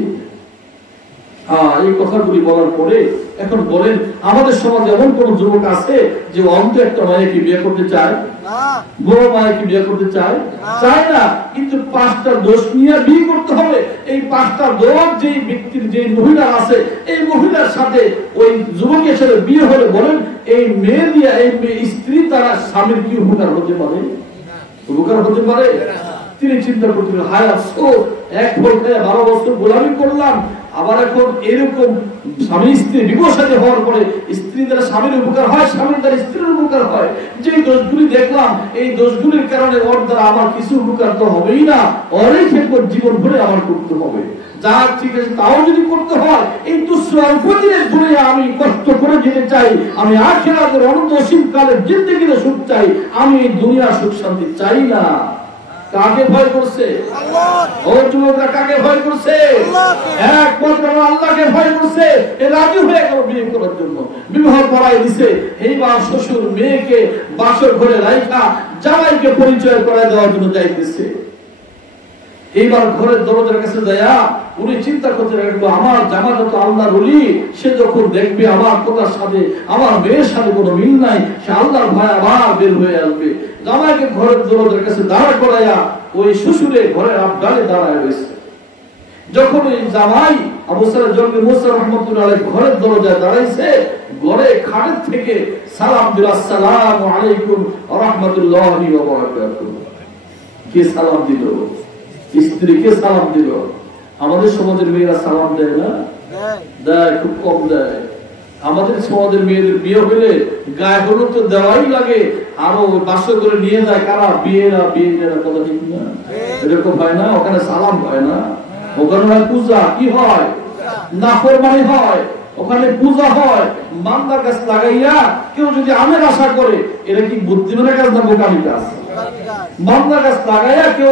এই কথাগুলি বলার পরে এখন বলেন, আমাদের সমাজে এমন কোন যুবক আছে যে অন্ত একটা মায়েকে বিয়ে করতে চায়? বড় মায়েকে বিয়ে করতে চায়? চায় না। কিন্তু 5টা দোষ নিয়ে বিয়ে করতে হবে। এই 5টা দোষ যে ব্যক্তির, যে মহিলা আছে, এই মহিলার সাথে ওই যুবকের সাথে বিয়ে হলে বলেন, এই মেয়ে দিয়ে এই স্ত্রী তারা স্বামীর কি উপকার হতে পারে? উপকার হতে পারে? তিনি চিন্তা করতেন, হায় আফসোস, এক ফল খেয়ে 12 বছর গোলামি করলাম, আবার এখন এরকম স্বামী স্ত্রী বিবাহ হওয়ার পরে স্ত্রী দ্বারা স্বামীর উপকার হয়, স্বামীর দ্বারা স্ত্রীর উপকার হয়। যে দোষগুলি দেখলাম, এই দোষগুলির কারণে ওর দ্বারা আমার কিছু উপকার তো হবেই না, অনেক ক্ষেত্রে জীবন ভরে আমার করতে হবে। যা ঠিক আছে তাও যদি করতে হয়, এই তুচ্ছ অল্প দিনের দুনিয়া আমি কষ্ট করে যেতে চাই, আমি আখিরাতের অনন্ত অসীম কালের জিন্দেগিতে সুখ চাই, আমি এই দুনিয়ার সুখ শান্তি চাই না। কাকে ভয় করছে? ও যুবকরা, কাকে ভয় করছে? একমাত্র আল্লাহকে ভয় করছে। এ রাজি হয়ে গেল বিয়ে করার জন্য, বিবাহ করাই দিছে। এইবার শ্বশুর মেয়েকে বাসর ঘরে রাইখা জামাইকে পরিচয় করায় দেওয়ার জন্য যাইতেছে। এইবার ঘরের দরজার কাছে যায়া উনি চিন্তা করতে লাগলো, আমার জামাতা তো আল্লাহর ওলি, সে যখন দেখবে আমার কথার সাথে আমার মেয়ের সাথে কোনো মিল নাই, সে আল্লাহর ভয় আবার বের হয়ে আসবে। জামাইকে ঘরের দরজার কাছে দাঁড়া করাইয়া ওই শ্বশুরে ঘরের আবডালে দাঁড়ায় রয়েছে। যখন ওই জামাই আবু সালেহ জঙ্গি মুসা রাহমাতুল্লাহ আলাইহি ঘরের দরজায় দাঁড়াইছে, ঘরে খাটের থেকে সালাম দিল, আসসালামু আলাইকুম ওয়া রাহমাতুল্লাহি ওয়া বারাকাতুহু। কে সালাম দিল? স্ত্রীকে সালাম দিল। আমাদের সমাজের মেয়েরা সালাম দেয় না? দেয়, খুব কম দেয়। আমাদের সমাজের মেয়েদের বিয়ে হলে গায়ে হলুদ তো দেওয়াই লাগে, আরো বাসর করে নিয়ে যায় কারা? বিয়েরা। কথা ঠিক না? এরকম হয় না? ওখানে সালাম হয় না, ওখানে হয় পূজা। কি হয়? নাফরমানি হয়। ওখানে পূজা হয়। মান্দার গাছ লাগাইয়া কেউ যদি আমের আশা করে, এটা কি বুদ্ধিমানের কাজ না বোকামি কাজ? মান্দার গাছ লাগাইয়া কেউ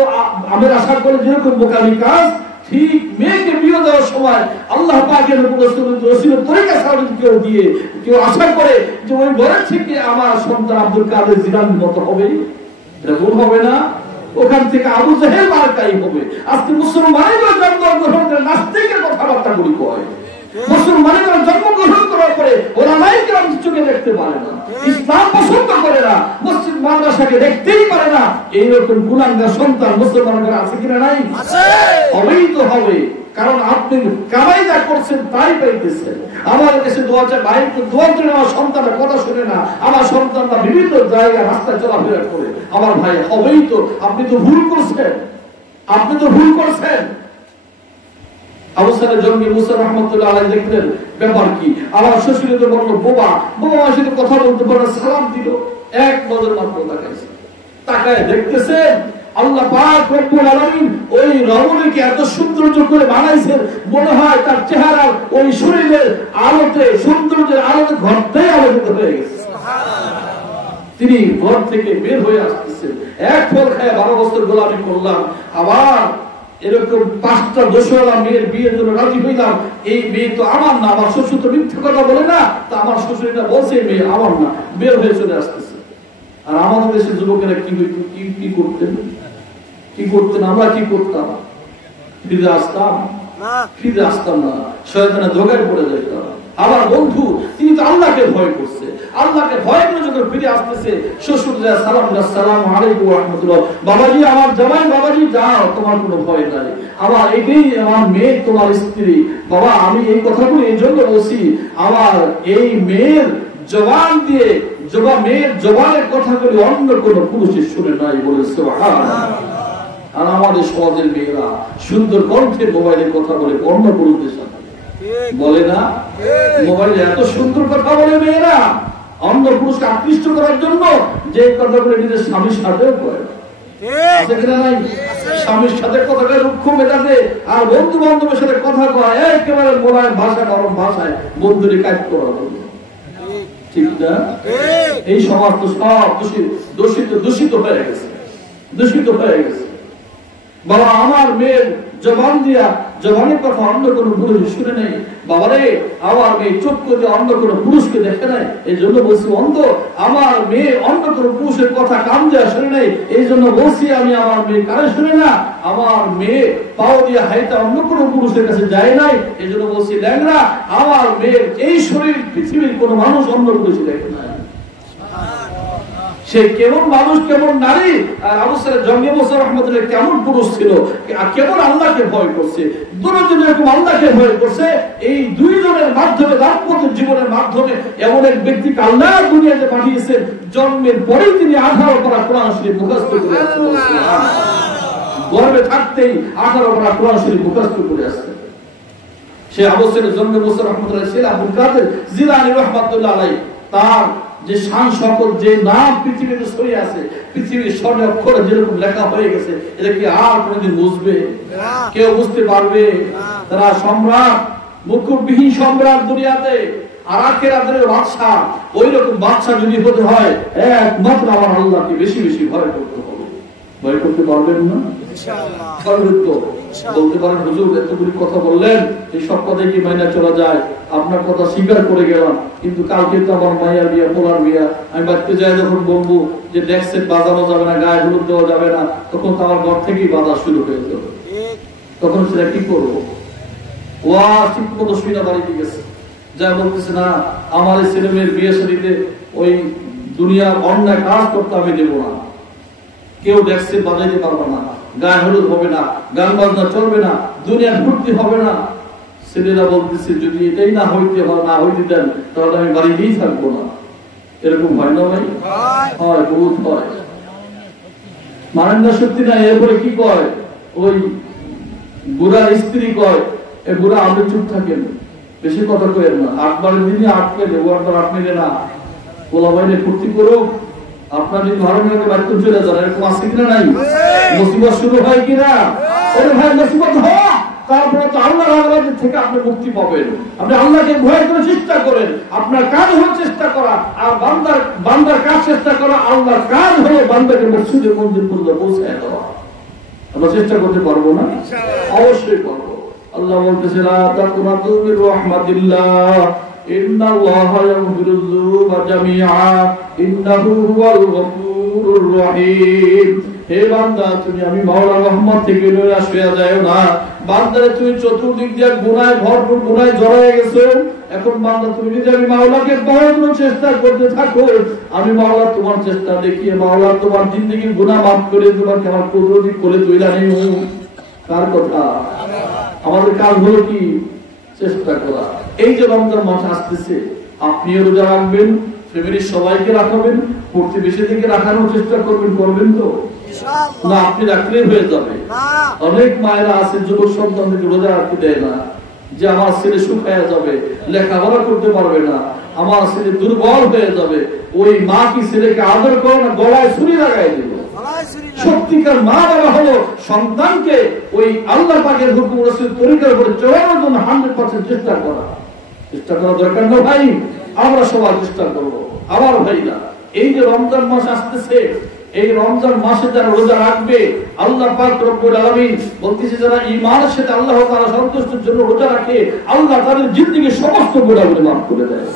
আমের আশা করে, যেরকম বোকামি কাজ, ঠিক মেয়েকে বিয়ে দেওয়ার সময় আল্লাহ পাকের রসুলের তরিকা ছাড়া কেউ দিয়ে কেউ আশা করে যে ওই ঘরের থেকে আমার সন্তান আব্দুল কাদের জিলানীর মতো হবে, এটা ভুল হবে না? ওখান থেকে আবু জাহেল মার্কাই হবে। আজকে মুসলমানেরা জন্মগ্রহণ করে নাস্তিকের কথাবার্তা গুলি কয়। মুসলমানেরা জন্মগ্রহণ করার পরে ওরা নাই কেরাম চোখে দেখতে পারে না, ইসলাম পছন্দ করে না, মসজিদ মাদ্রাসাকে আল্লাহকে দেখতেই পারে না, এইরকম কুলাঙ্গার সন্তান মুসলমানদের আছে কিনা? নাই, হবেই তো হবে। কারণ আপনি কামাই যা করছেন তাই পাইতেছেন। আমার কাছে দোয়া চাই, ভাই দোয়া চাই, আমার সন্তানরা কথা শুনে না, আমার সন্তানরা বিভিন্ন জায়গায় রাস্তায় চলাফেরা করে। আমার ভাই হবেই তো, আপনি তো ভুল করছেন, আপনি তো ভুল করছেন। আবু সালেহ জঙ্গি মুসা রহমতুল্লাহ আলাইহি দেখলেন ব্যাপার কি, আমার শ্বশুরে তো বলল বোবা, বোবা আমার সাথে কথা বলতে পারে, সালাম দিল, এক নজর মাত্র তাকাইছে, তাকায় দেখতেছেন আল্লাহ পাক রব্বুল আলামিন ওই রমণীকে এত সৌন্দর্য করে বানাইছেন, মনে হয় তার চেহারার ওই শরীরের আলোতে, সৌন্দর্যের আলোতে ঘরটাই আলোকিত হয়ে গেছে। তিনি ঘর থেকে বের হয়ে আসতেছেন, এক ফল খায় 12 বছর গোলামি করলাম, আবার এরকম 5টা দোষওয়ালা মেয়ের বিয়ের জন্য রাজি হইলাম, এই মেয়ে তো আমার না, আমার শ্বশুর তো মিথ্যা কথা বলে না, তা আমার শ্বশুর এটা বলছে মেয়ে আমার না, বের হয়ে চলে আসতেছে। আর আমাদের দেশের যুবকেরা কি হইতো, কি করতেন, কি করতেন, আমরা কি করতাম? ফিরে আসতাম না, শয়তানের ধোঁকায় পড়ে যেতাম। আমার বন্ধু তিনি তো আল্লাহকে ভয় করছে, আল্লাহকে ভয় করে যখন ফিরে আসতেছে, শ্বশুর যায় সালাম, আসসালামু আলাইকুম ওয়া রাহমাতুল্লাহ, বাবাজি আমার জামাই, বাবাজি যাও, তোমার কোনো ভয় নাই, আমার এটাই আমার মেয়ে তোমার স্ত্রী। বাবা আমি এই কথাগুলো এই জন্য বলছি, আমার এই মেয়ের জবান দিয়ে মেয়ের জবানের কথাগুলি অন্য কোন পুরুষের শুনে নাই, বলে সুবহানাল্লাহ। আর আমাদের সমাজের মেয়েরা সুন্দর কণ্ঠে মোবাইলে কথা বলে অন্য পুরুষদের সাথে, বলে না? মোবাইলে এত সুন্দর কথা বলে মেয়েরা অন্য পুরুষকে আকৃষ্ট করার জন্য, যে কথাগুলো নিজের স্বামীর সাথেও করে, স্বামীর সাথে কথা কয় রুক্ষ মেজাজে, আর বন্ধু বান্ধবের সাথে কথা কয় একেবারে মোলায়েম ভাষা, গরম ভাষায় বন্ধুরে কাজ করা, ঠিক না? এই সমাজ তো সব দূষিত হয়ে গেছে, দূষিত হয়ে গেছে। বাবা আমার মেয়ের জবান দিয়া জবানের কথা অন্য কোন পুরুষ শুনে নেই, বাবারে আমার মেয়ে চক্ষু দিয়ে অন্য কোন পুরুষকে দেখে নাই, এই জন্য বলছি অন্ধ। আমার মেয়ে অন্য কোন পুরুষের কথা কান দেওয়া শুনে নেই, এই জন্য বলছি আমি আমার মেয়ে কানে শুনে না। আমার মেয়ে পাও দিয়ে হাইটা অন্য কোন পুরুষের কাছে যায় নাই, এই জন্য বলছি ল্যাংড়া। আমার মেয়ের এই শরীর পৃথিবীর কোন মানুষ অন্য পুরুষে দেখে নাই। সে কেমন মানুষ, কেমন নারী, আর আবু সালেহ জঙ্গি মুসা রহমতুল্লাহ কেমন পুরুষ ছিল, কেমন আল্লাহকে ভয় করছে, দুজন এরকম আল্লাহকে ভয় করছে। এই দুইজনের মাধ্যমে, দাম্পত্য জীবনের মাধ্যমে এমন এক ব্যক্তিকে আল্লাহ দুনিয়াতে পাঠিয়েছেন, জন্মের পরেই তিনি 18 পারা কোরআন শরীফ মুখস্থ করে আসছেন, গর্ভে থাকতেই 18 পারা কোরআন শরীফ মুখস্থ করে আসছেন। সে আবু সালেহ জঙ্গি মুসা রহমতুল্লাহ ছিল আবুল কাদের জিলানী রাহমাতুল্লাহ আলাইহি, তার যে শান শকত, যে নাম পৃথিবীতে ছড়িয়ে আছে, পৃথিবীর স্বর্ণ অক্ষরে যেরকম লেখা হয়ে গেছে, এটা কি আর কোনদিন বুঝবে? কেউ বুঝতে পারবে? তারা সম্রাট, মুকুটবিহীন সম্রাট দুনিয়াতে, আর আখিরাতের বাদশা। ওই রকম বাদশা যদি হতে হয়, একমাত্র আমার আল্লাহকে বেশি বেশি ভয় করতে হবে। ভয় করতে পারবেন না? বলতে পারেন হুজুর এতগুলি কথা বললেন, এই সব কথাই কি মাইনা চলা যায়? আপনার কথা স্বীকার করে গেলাম, কিন্তু কালকে তো আমার মাইয়ার বিয়া, পোলার বিয়া, আমি বাড়িতে যাই যখন বলবো যে ডেস্ক বাজানো যাবে না, গায়ে হলুদ দেওয়া যাবে না, তখন তো আমার ঘর থেকেই বাধা শুরু হয়ে যাবে। তখন সেটা কি করবো? ওয়া ঠিক মতো শুনে বাড়িতে গেছে, যা বলতেছে না আমার এই ছেলে মেয়ের বিয়ে শাদীতে ওই দুনিয়ার অন্যায় কাজ করতে আমি দেবো না, কেউ ডেস্ক বাজাইতে পারবে না, গায়ে হলুদ হবে না, গান বাজনা চলবে না, দুনিয়ার ফুর্তি হবে না। ছেলেরা বলতেছে যদি এটাই না হইতে দেন তাহলে আমি বাড়িতেই থাকবো না। এরকম হয় না ভাই? হয়, বহুত হয়। মানেন না সত্যি না? এরপরে কি কয় ওই বুড়ার স্ত্রী কয়, এ বুড়া আপনি চুপ থাকেন, বেশি কথা কয়েন না, 8 বারের দিনে 8 পেলে ও 8 বার 8 মিলে না, পোলা বাইরে ফুর্তি করুক, আপনার যদি ভালো মেয়েকে বাড়িতে চলে যান, এরকম আছে কিনা? নাই। মুসিবত শুরু হয় কিনা? ওরে ভাই মুসিবত হয়, তারপরে তো আল্লাহর আযাব থেকে আপনি মুক্তি পাবেন। আপনি আল্লাহকে ভয় করে চেষ্টা করেন, আপনার কাজ হলো চেষ্টা করা, আর বান্দার কাজ চেষ্টা করা। আল্লাহর কাজ হলো বান্দাকে মসজিদের মন্দির পর্যন্ত পৌঁছায় দেওয়া। আমরা চেষ্টা করতে পারবো না? অবশ্যই করবো। আল্লাহ বলতেছে লা তাকুনাতু মির রাহমাতিল্লাহ ইন্নাল্লাহা ইয়াগফিরুয যুনুবা জামিআ ইন্নাহু হুয়াল গফুরুর রহিম। হে বান্দা, তুমি আমি মাওলার রহমত থেকে নিরাশ হয়ে যাও না। বান্দারে তুমি চতুর্দিক দিয়ে গুনাহে ভরপুর, গুনাহে জড়ায় গেছো। এখন বান্দা, তুমি যদি আমি মাওলাকে পাওয়ার চেষ্টা করতে থাকো, আমি মাওলা তোমার চেষ্টা দেখিয়ে মাওলা তোমার জিন্দেগির গুনাহ মাফ করে তোমাকে আমার কুদরতি কোলে তুইলা নেই। কার কথা? আমাদের কাজ হলো কি? চেষ্টা করা। এই যে রমজান মাস আসতেছে, আপনিও রোজা রাখবেন, ফ্যামিলির সবাইকে রাখাবেন, প্রতিবেশীদেরকে রাখানোর চেষ্টা করবেন। করবেন তো না? আপনি রাখলেই হয়ে যাবে। অনেক মায়েরা আছে যুবক সন্তানদেরকে রোজা রাখতে দেয় না, যে আমার ছেলে শুকায়া যাবে, লেখাপড়া করতে পারবে না, আমার ছেলে দুর্বল হয়ে যাবে। ওই মা কি ছেলেকে আদর করে না? গলায় ছুরি লাগাই দিল। সত্যিকার মা বাবা হলো সন্তানকে ওই আল্লাহ পাকের হুকুম রাসূল তরিকার উপরে চলানোর জন্য 100% চেষ্টা করা দরকার না ভাই? আমরা সবাই চেষ্টা করবো। আমার ভাইরা, এই যে রমজান মাস আসতেছে, এই রমজান মাসে যারা রোজা রাখবে, আল্লাহ পাক রব্বুল আলামিন বলতেছে যারা ঈমানের সাথে আল্লাহ তাআলা সন্তুষ্টির জন্য রোজা রাখে, আল্লাহ তাদের জিন্দেগির সমস্ত গুনাহগুলো মাফ করে দেয়।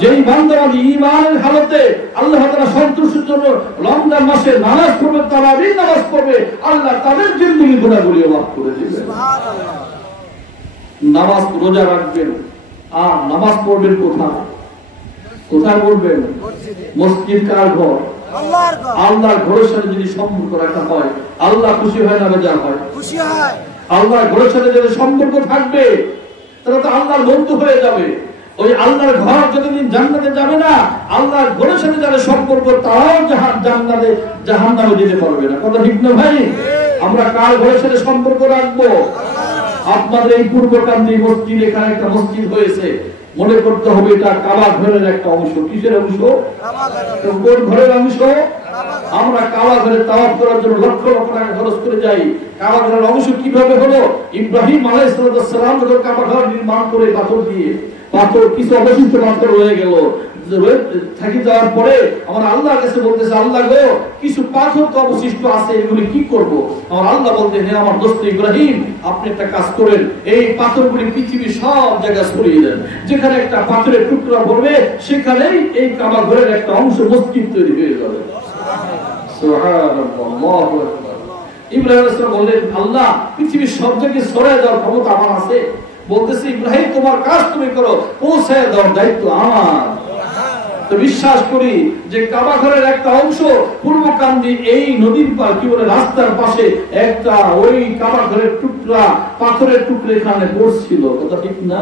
যেই বান্দারা ঈমানের হালতে আল্লাহ তাআলা সন্তুষ্টির জন্য রমজান মাসে নামাজ পড়বে, তারাবির নামাজ পড়বে, আল্লাহ তাদের জিন্দেগির গুনাহগুলো মাফ করে দিবেন। সুবহানাল্লাহ। নামাজ রোজা রাখবেন, আর নামাজ পড়বেন কোথায়? কোথায় পড়বেন? মসজিদ। কার ঘর? আল্লাহর ঘরের সাথে যদি সম্পর্ক রাখা হয়, আল্লাহ খুশি হয় না বেজার হয়? খুশি হয়। আল্লাহর ঘরের সাথে যদি সম্পর্ক থাকবে, তাহলে তো আল্লাহর বন্ধু হয়ে যাবে। ওই আল্লাহর ঘর যতদিন জান্নাতে যাবে না, আল্লাহর ঘরের সাথে যারা সম্পর্ক, তারাও জান্নাতে জাহান্নামে যেতে পারবে না। কথা ঠিক না ভাই? আমরা কার ঘরের সাথে সম্পর্ক রাখবো? আপনাদের এই পূর্বকান্দি মসজিদ, এখানে একটা মসজিদ হয়েছে, মনে করতে হবে এটা কাবা ঘরের একটা অংশ। কিসের অংশ? কোন ঘরের অংশ? আমরা কাবা ঘরে তাওয়াফ করার জন্য লক্ষ লক্ষ টাকা খরচ করে যাই। কাবা ঘরের অংশ কিভাবে হলো? ইব্রাহিম আলাইহিস সালাম যখন কাবা ঘর নির্মাণ করে পাথর দিয়ে, পাথর কিছু অবশিষ্ট পাথর রয়ে গেল, থাকি যাওয়ার পরে আমার আল্লাহর কাছে বলতেছে, আল্লাহ গো, কিছু পাথর তো অবশিষ্ট আছে, এগুলি কি করব? আমার আল্লাহ বলতে, হে আমার দোস্ত ইব্রাহিম, আপনি একটা কাজ করেন, এই পাথরগুলি পৃথিবীর সব জায়গায় ছড়িয়ে দেন। যেখানে একটা পাথরের টুকরা পড়বে, সেখানেই এই কাবা ঘরের একটা অংশ মসজিদ তৈরি হয়ে যাবে। সুবহানাল্লাহ। ইব্রাহিম আলাইহিস সালাম বললেন, আল্লাহ, পৃথিবীর সব জায়গায় ছড়িয়ে দেওয়ার ক্ষমতা আমার আছে। বলতেছে, ইব্রাহিম, তোমার কাজ তুমি করো, পৌঁছায় দেওয়ার দায়িত্ব আমার। তো বিশ্বাস করি যে কাবা ঘরের একটা অংশ পূর্বকান্দি এই নদীর পার, কি বলে, রাস্তার পাশে একটা ওই কাবা ঘরের টুকরা, পাথরের টুকরা এখানে পড়ছিল। কথা ঠিক না?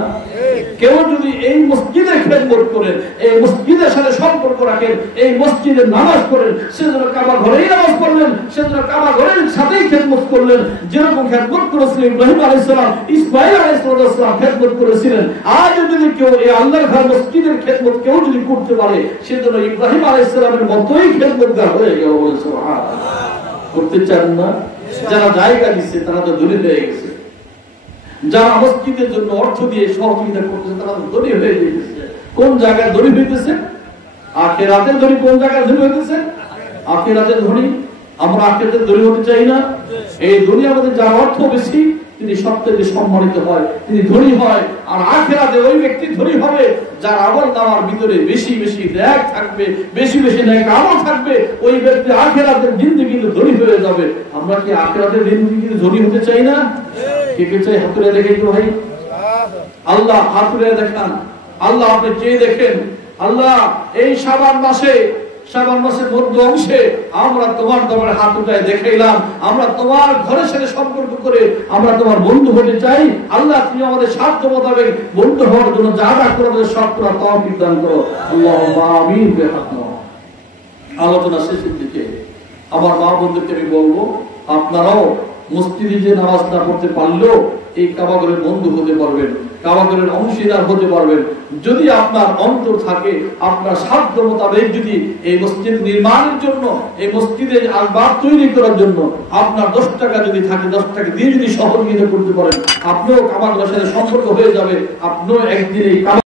কেউ যদি এই মসজিদে খেদমত করেন, এই মসজিদের সাথে সম্পর্ক রাখেন, এই মসজিদে নামাজ পড়েন, সেজন্য কাবা ঘরেই নামাজ পড়লেন, সেজন্য কাবা ঘরের সাথেই খেদমত করলেন। যেরকম খেদমত করেছিলেন ইব্রাহিম আলাইহিস সালাম, ইসমাঈল আলাইহিস সালাম খেদমত করেছিলেন, আজ যদি কেউ এই আল্লাহর ঘর মসজিদের খেদমত কেউ যদি করতে পারে, সেজন্য ইব্রাহিম আলাইহিস সালামের মতই খেদমতগার হয়ে গেল। বলে সুবহানাল্লাহ। করতে চান না? যারা জায়গা দিচ্ছে তারা তো ধনী হয়ে গেছে, যারা মসজিদের জন্য অর্থ দিয়ে সহযোগিতা করতেছে তারা তো ধনী হয়ে গেছে। কোন জায়গায় ধনী হইতেছে? আখিরাতের ধনী। কোন জায়গায় ধনী হইতেছে? আখিরাতের ধনী। আমরা আখিরাতের ধনী হতে চাই না? এই দুনিয়ার মধ্যে যার অর্থ বেশি, তিনি সবথেকে সম্মানিত হয়, তিনি ধনী হয়। আর আখিরাতে ওই ব্যক্তি ধনী হবে যার আমল নামার ভিতরে বেশি বেশি নেক থাকবে, বেশি বেশি নেক আমল থাকবে। ওই ব্যক্তি আখিরাতের জিন্দেগিতে ধনী হয়ে যাবে। আমরা কি আখিরাতের জিন্দেগিতে ধনী হতে চাই না? কে কে চাই? হাত তুলে দেখেন তো ভাই। আল্লাহ হাত তুলে দেখান। আল্লাহ আপনি চেয়ে দেখেন, আল্লাহ এই শাবান মাসের মধ্য অংশে আমরা তোমার দরবারে হাত উঠায় দেখাইলাম, আমরা তোমার ঘরের সাথে সম্পর্ক করে আমরা তোমার বন্ধু হতে চাই। আল্লাহ, তুমি আমাদের সাধ্য মোতাবেক বন্ধু হওয়ার জন্য যা যা করে আমাদের সব করা তৌফিক দান করো। আল্লাহুম্মা আমিন। আলোচনা শেষের দিকে আমার মা বন্ধুকে আমি বলবো, আপনারাও মসজিদে যে নামাজ না পড়তে পারলেও এই কাবা ঘরের বন্ধু হতে পারবেন, কাবা ঘরের অংশীদার হতে পারবেন। যদি আপনার অন্তর থাকে, আপনার সাধ্য মোতাবেক যদি এই মসজিদ নির্মাণের জন্য, এই মসজিদের আসবাব তৈরি করার জন্য আপনার 10 টাকা যদি থাকে, 10 টাকা দিয়ে যদি সহযোগিতা করতে পারেন, আপনিও কাবা ঘরের সাথে সম্পর্ক হয়ে যাবে। আপনিও একদিন এই